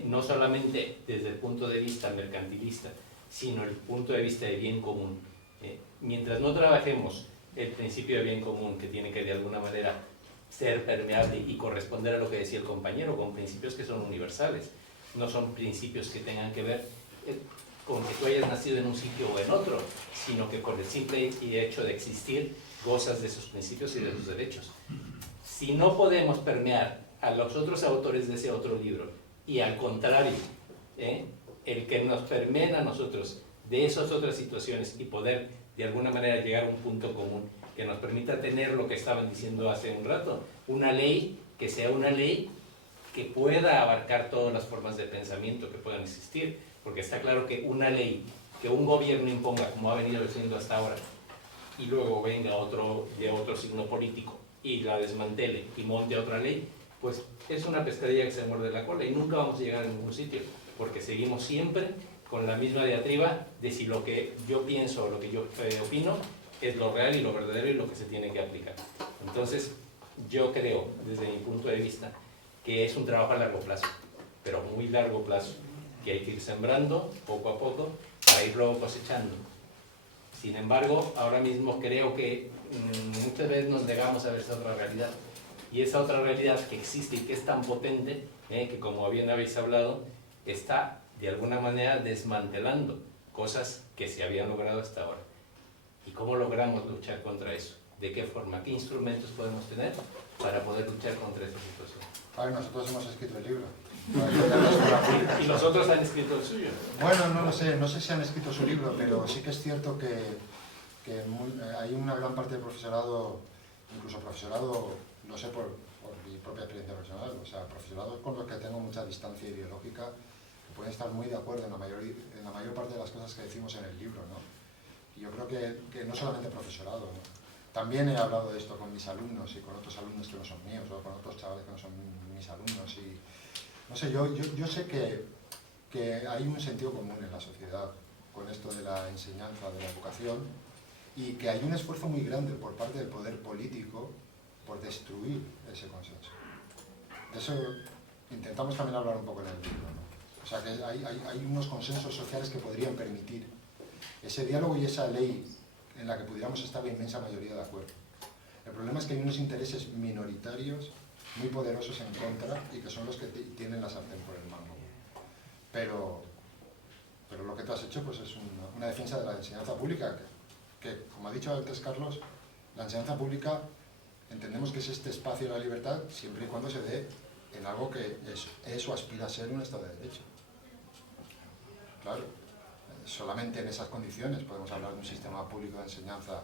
no solamente desde el punto de vista mercantilista, sino el punto de vista de bien común. Mientras no trabajemos el principio de bien común, que tiene que de alguna manera ser permeable y corresponder a lo que decía el compañero, con principios que son universales, no son principios que tengan que ver con que tú hayas nacido en un sitio o en otro, sino que por el simple hecho de existir gozas de esos principios y de sus derechos. Si no podemos permear a los otros autores de ese otro libro y al contrario, el que nos permeen a nosotros de esas otras situaciones y poder de alguna manera llegar a un punto común que nos permita tener lo que estaban diciendo hace un rato, una ley que sea una ley que pueda abarcar todas las formas de pensamiento que puedan existir, porque está claro que una ley que un gobierno imponga, como ha venido siendo hasta ahora, y luego venga otro de otro signo político y la desmantele y monte otra ley, pues es una pescadilla que se muerde la cola y nunca vamos a llegar a ningún sitio, porque seguimos siempre con la misma diatriba de si lo que yo pienso o lo que yo opino es lo real y lo verdadero y lo que se tiene que aplicar. Entonces, yo creo, desde mi punto de vista, que es un trabajo a largo plazo, pero muy largo plazo, que hay que ir sembrando poco a poco para ir luego cosechando. Sin embargo, ahora mismo creo que muchas veces nos negamos a ver esa otra realidad. Y esa otra realidad que existe y que es tan potente, que como bien habéis hablado, está de alguna manera desmantelando cosas que se habían logrado hasta ahora. ¿Y cómo logramos luchar contra eso? ¿De qué forma? ¿Qué instrumentos podemos tener para poder luchar contra esa situación? A ver, nosotros hemos escrito el libro. ¿Y los otros han escrito el suyo? Bueno, no lo sé, no sé si han escrito su libro, pero sí que es cierto que que hay una gran parte del profesorado, incluso profesorado, lo sé por mi propia experiencia profesional, o sea, profesorados con los que tengo mucha distancia ideológica, que pueden estar muy de acuerdo en la mayor parte de las cosas que decimos en el libro, ¿no? Y yo creo que no solamente profesorado, ¿no? También he hablado de esto con mis alumnos y con otros alumnos que no son míos, o con otros chavales que no son mis alumnos, y no sé, yo sé que hay un sentido común en la sociedad con esto de la enseñanza, de la educación, y que hay un esfuerzo muy grande por parte del poder político por destruir ese consenso. De eso intentamos también hablar un poco en el libro, ¿no? O sea, que hay unos consensos sociales que podrían permitir ese diálogo y esa ley en la que pudiéramos estar la inmensa mayoría de acuerdo. El problema es que hay unos intereses minoritarios muy poderosos en contra y que son los que tienen la sartén por el mango. Pero lo que tú has hecho pues es una defensa de la enseñanza pública que, como ha dicho antes Carlos, la enseñanza pública entendemos que es este espacio de la libertad siempre y cuando se dé en algo que es o aspira a ser un Estado de Derecho. Claro, solamente en esas condiciones podemos hablar de un sistema público de enseñanza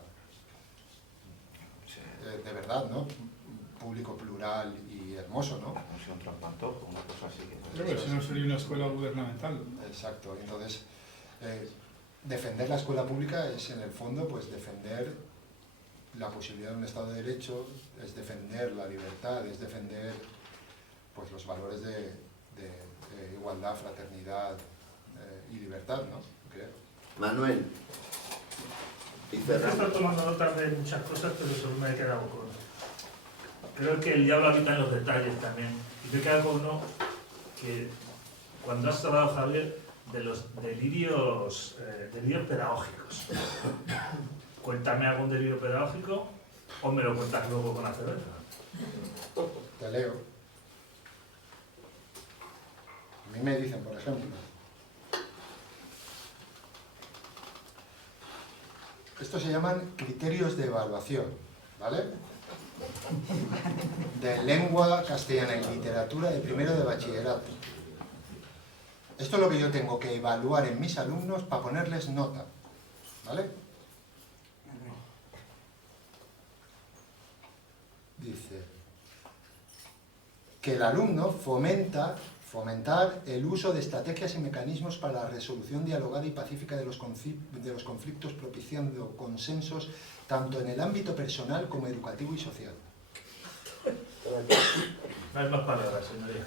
de verdad, ¿no? Público, plural y hermoso, ¿no? Un traspantojo, una cosa así. Pero si no sería una escuela gubernamental. Exacto, entonces defender la escuela pública es en el fondo pues defender la posibilidad de un Estado de Derecho, es defender la libertad, es defender pues los valores de igualdad, fraternidad y libertad, ¿no? Creo. Manuel. Y He estado tomando notas de muchas cosas, pero solo me he quedado con... Creo que el diablo habita en los detalles también. Y me he quedado con uno que, cuando has hablado, Javier, de los delirios pedagógicos. Cuéntame algún delirio pedagógico o me lo cuentas luego con la cerveza. Te leo. A mí me dicen, por ejemplo, estos se llaman criterios de evaluación, ¿vale? De lengua castellana y literatura de primero de bachillerato. Esto es lo que yo tengo que evaluar en mis alumnos para ponerles nota, ¿vale? Dice que el alumno fomentar el uso de estrategias y mecanismos para la resolución dialogada y pacífica de los conflictos, propiciando consensos tanto en el ámbito personal como educativo y social. No hay más palabras, señoría.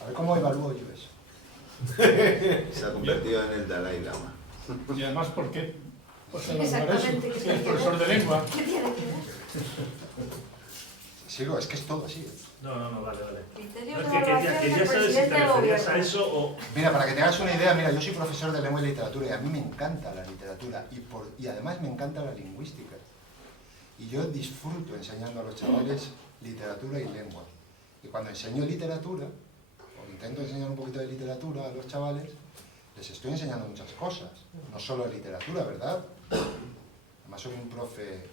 A ver cómo evalúo yo eso. Se ha convertido en el Dalai Lama. Y además, ¿por qué? Pues Exactamente. si es profesor de lengua. ¿Qué tiene que ver? Sigo, es que es todo así. No, vale. Criterio No, de es que evaluación quería del saber si te presidente del referías a gobierno. eso o... Mira, para que te hagas una idea, mira, yo soy profesor de lengua y literatura y a mí me encanta la literatura y además me encanta la lingüística. Y yo disfruto enseñando a los chavales literatura y lengua. Y cuando enseño literatura, o intento enseñar un poquito de literatura a los chavales, les estoy enseñando muchas cosas, no solo literatura, ¿verdad? Además soy un profe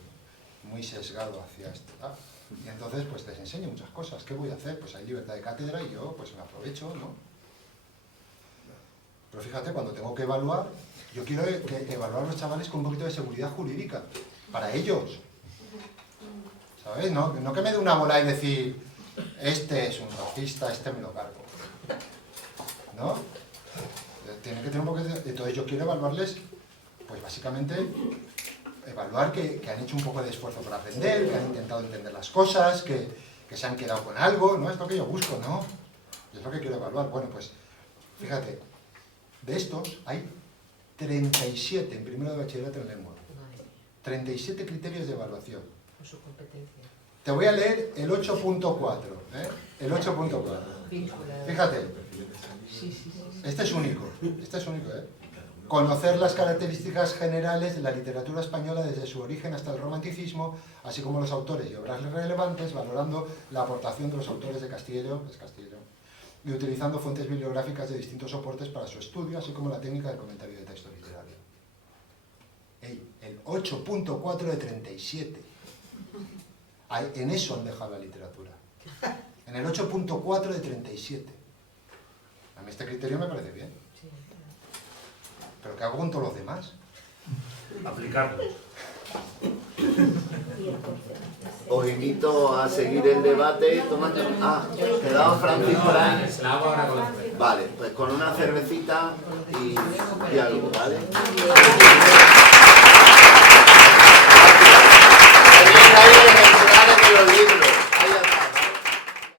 muy sesgado hacia esto, ¿verdad? Y entonces pues les enseño muchas cosas. ¿Qué voy a hacer? Pues hay libertad de cátedra y yo pues me aprovecho, ¿no? Pero fíjate, cuando tengo que evaluar, yo quiero evaluar a los chavales con un poquito de seguridad jurídica, para ellos. ¿Sabes? No que me dé una bola y decir, este es un racista, este me lo cargo. ¿No? Tiene que tener un poquito de... Entonces yo quiero evaluarles, pues básicamente, evaluar que han hecho un poco de esfuerzo por aprender, que han intentado entender las cosas, que se han quedado con algo, ¿no? Es lo que yo busco, ¿no? Y es lo que quiero evaluar. Bueno, pues, fíjate, de estos hay 37 en primero de bachillerato en lengua. 37 criterios de evaluación. Por su competencia. Te voy a leer el 8.4, ¿eh? El 8.4. Fíjate, este es único, ¿eh? Conocer las características generales de la literatura española desde su origen hasta el romanticismo, así como los autores y obras relevantes, valorando la aportación de los autores de Castilla y León, y utilizando fuentes bibliográficas de distintos soportes para su estudio, así como la técnica del comentario de texto literario. El 8.4 de 37. En eso han dejado la literatura. En el 8.4 de 37. A mí este criterio me parece bien. ¿Pero qué hago con todos los demás? aplicarlos. Os invito a seguir el debate tomando... quedado Francis por ahí. Vale, pues con una cervecita y algo, ¿vale?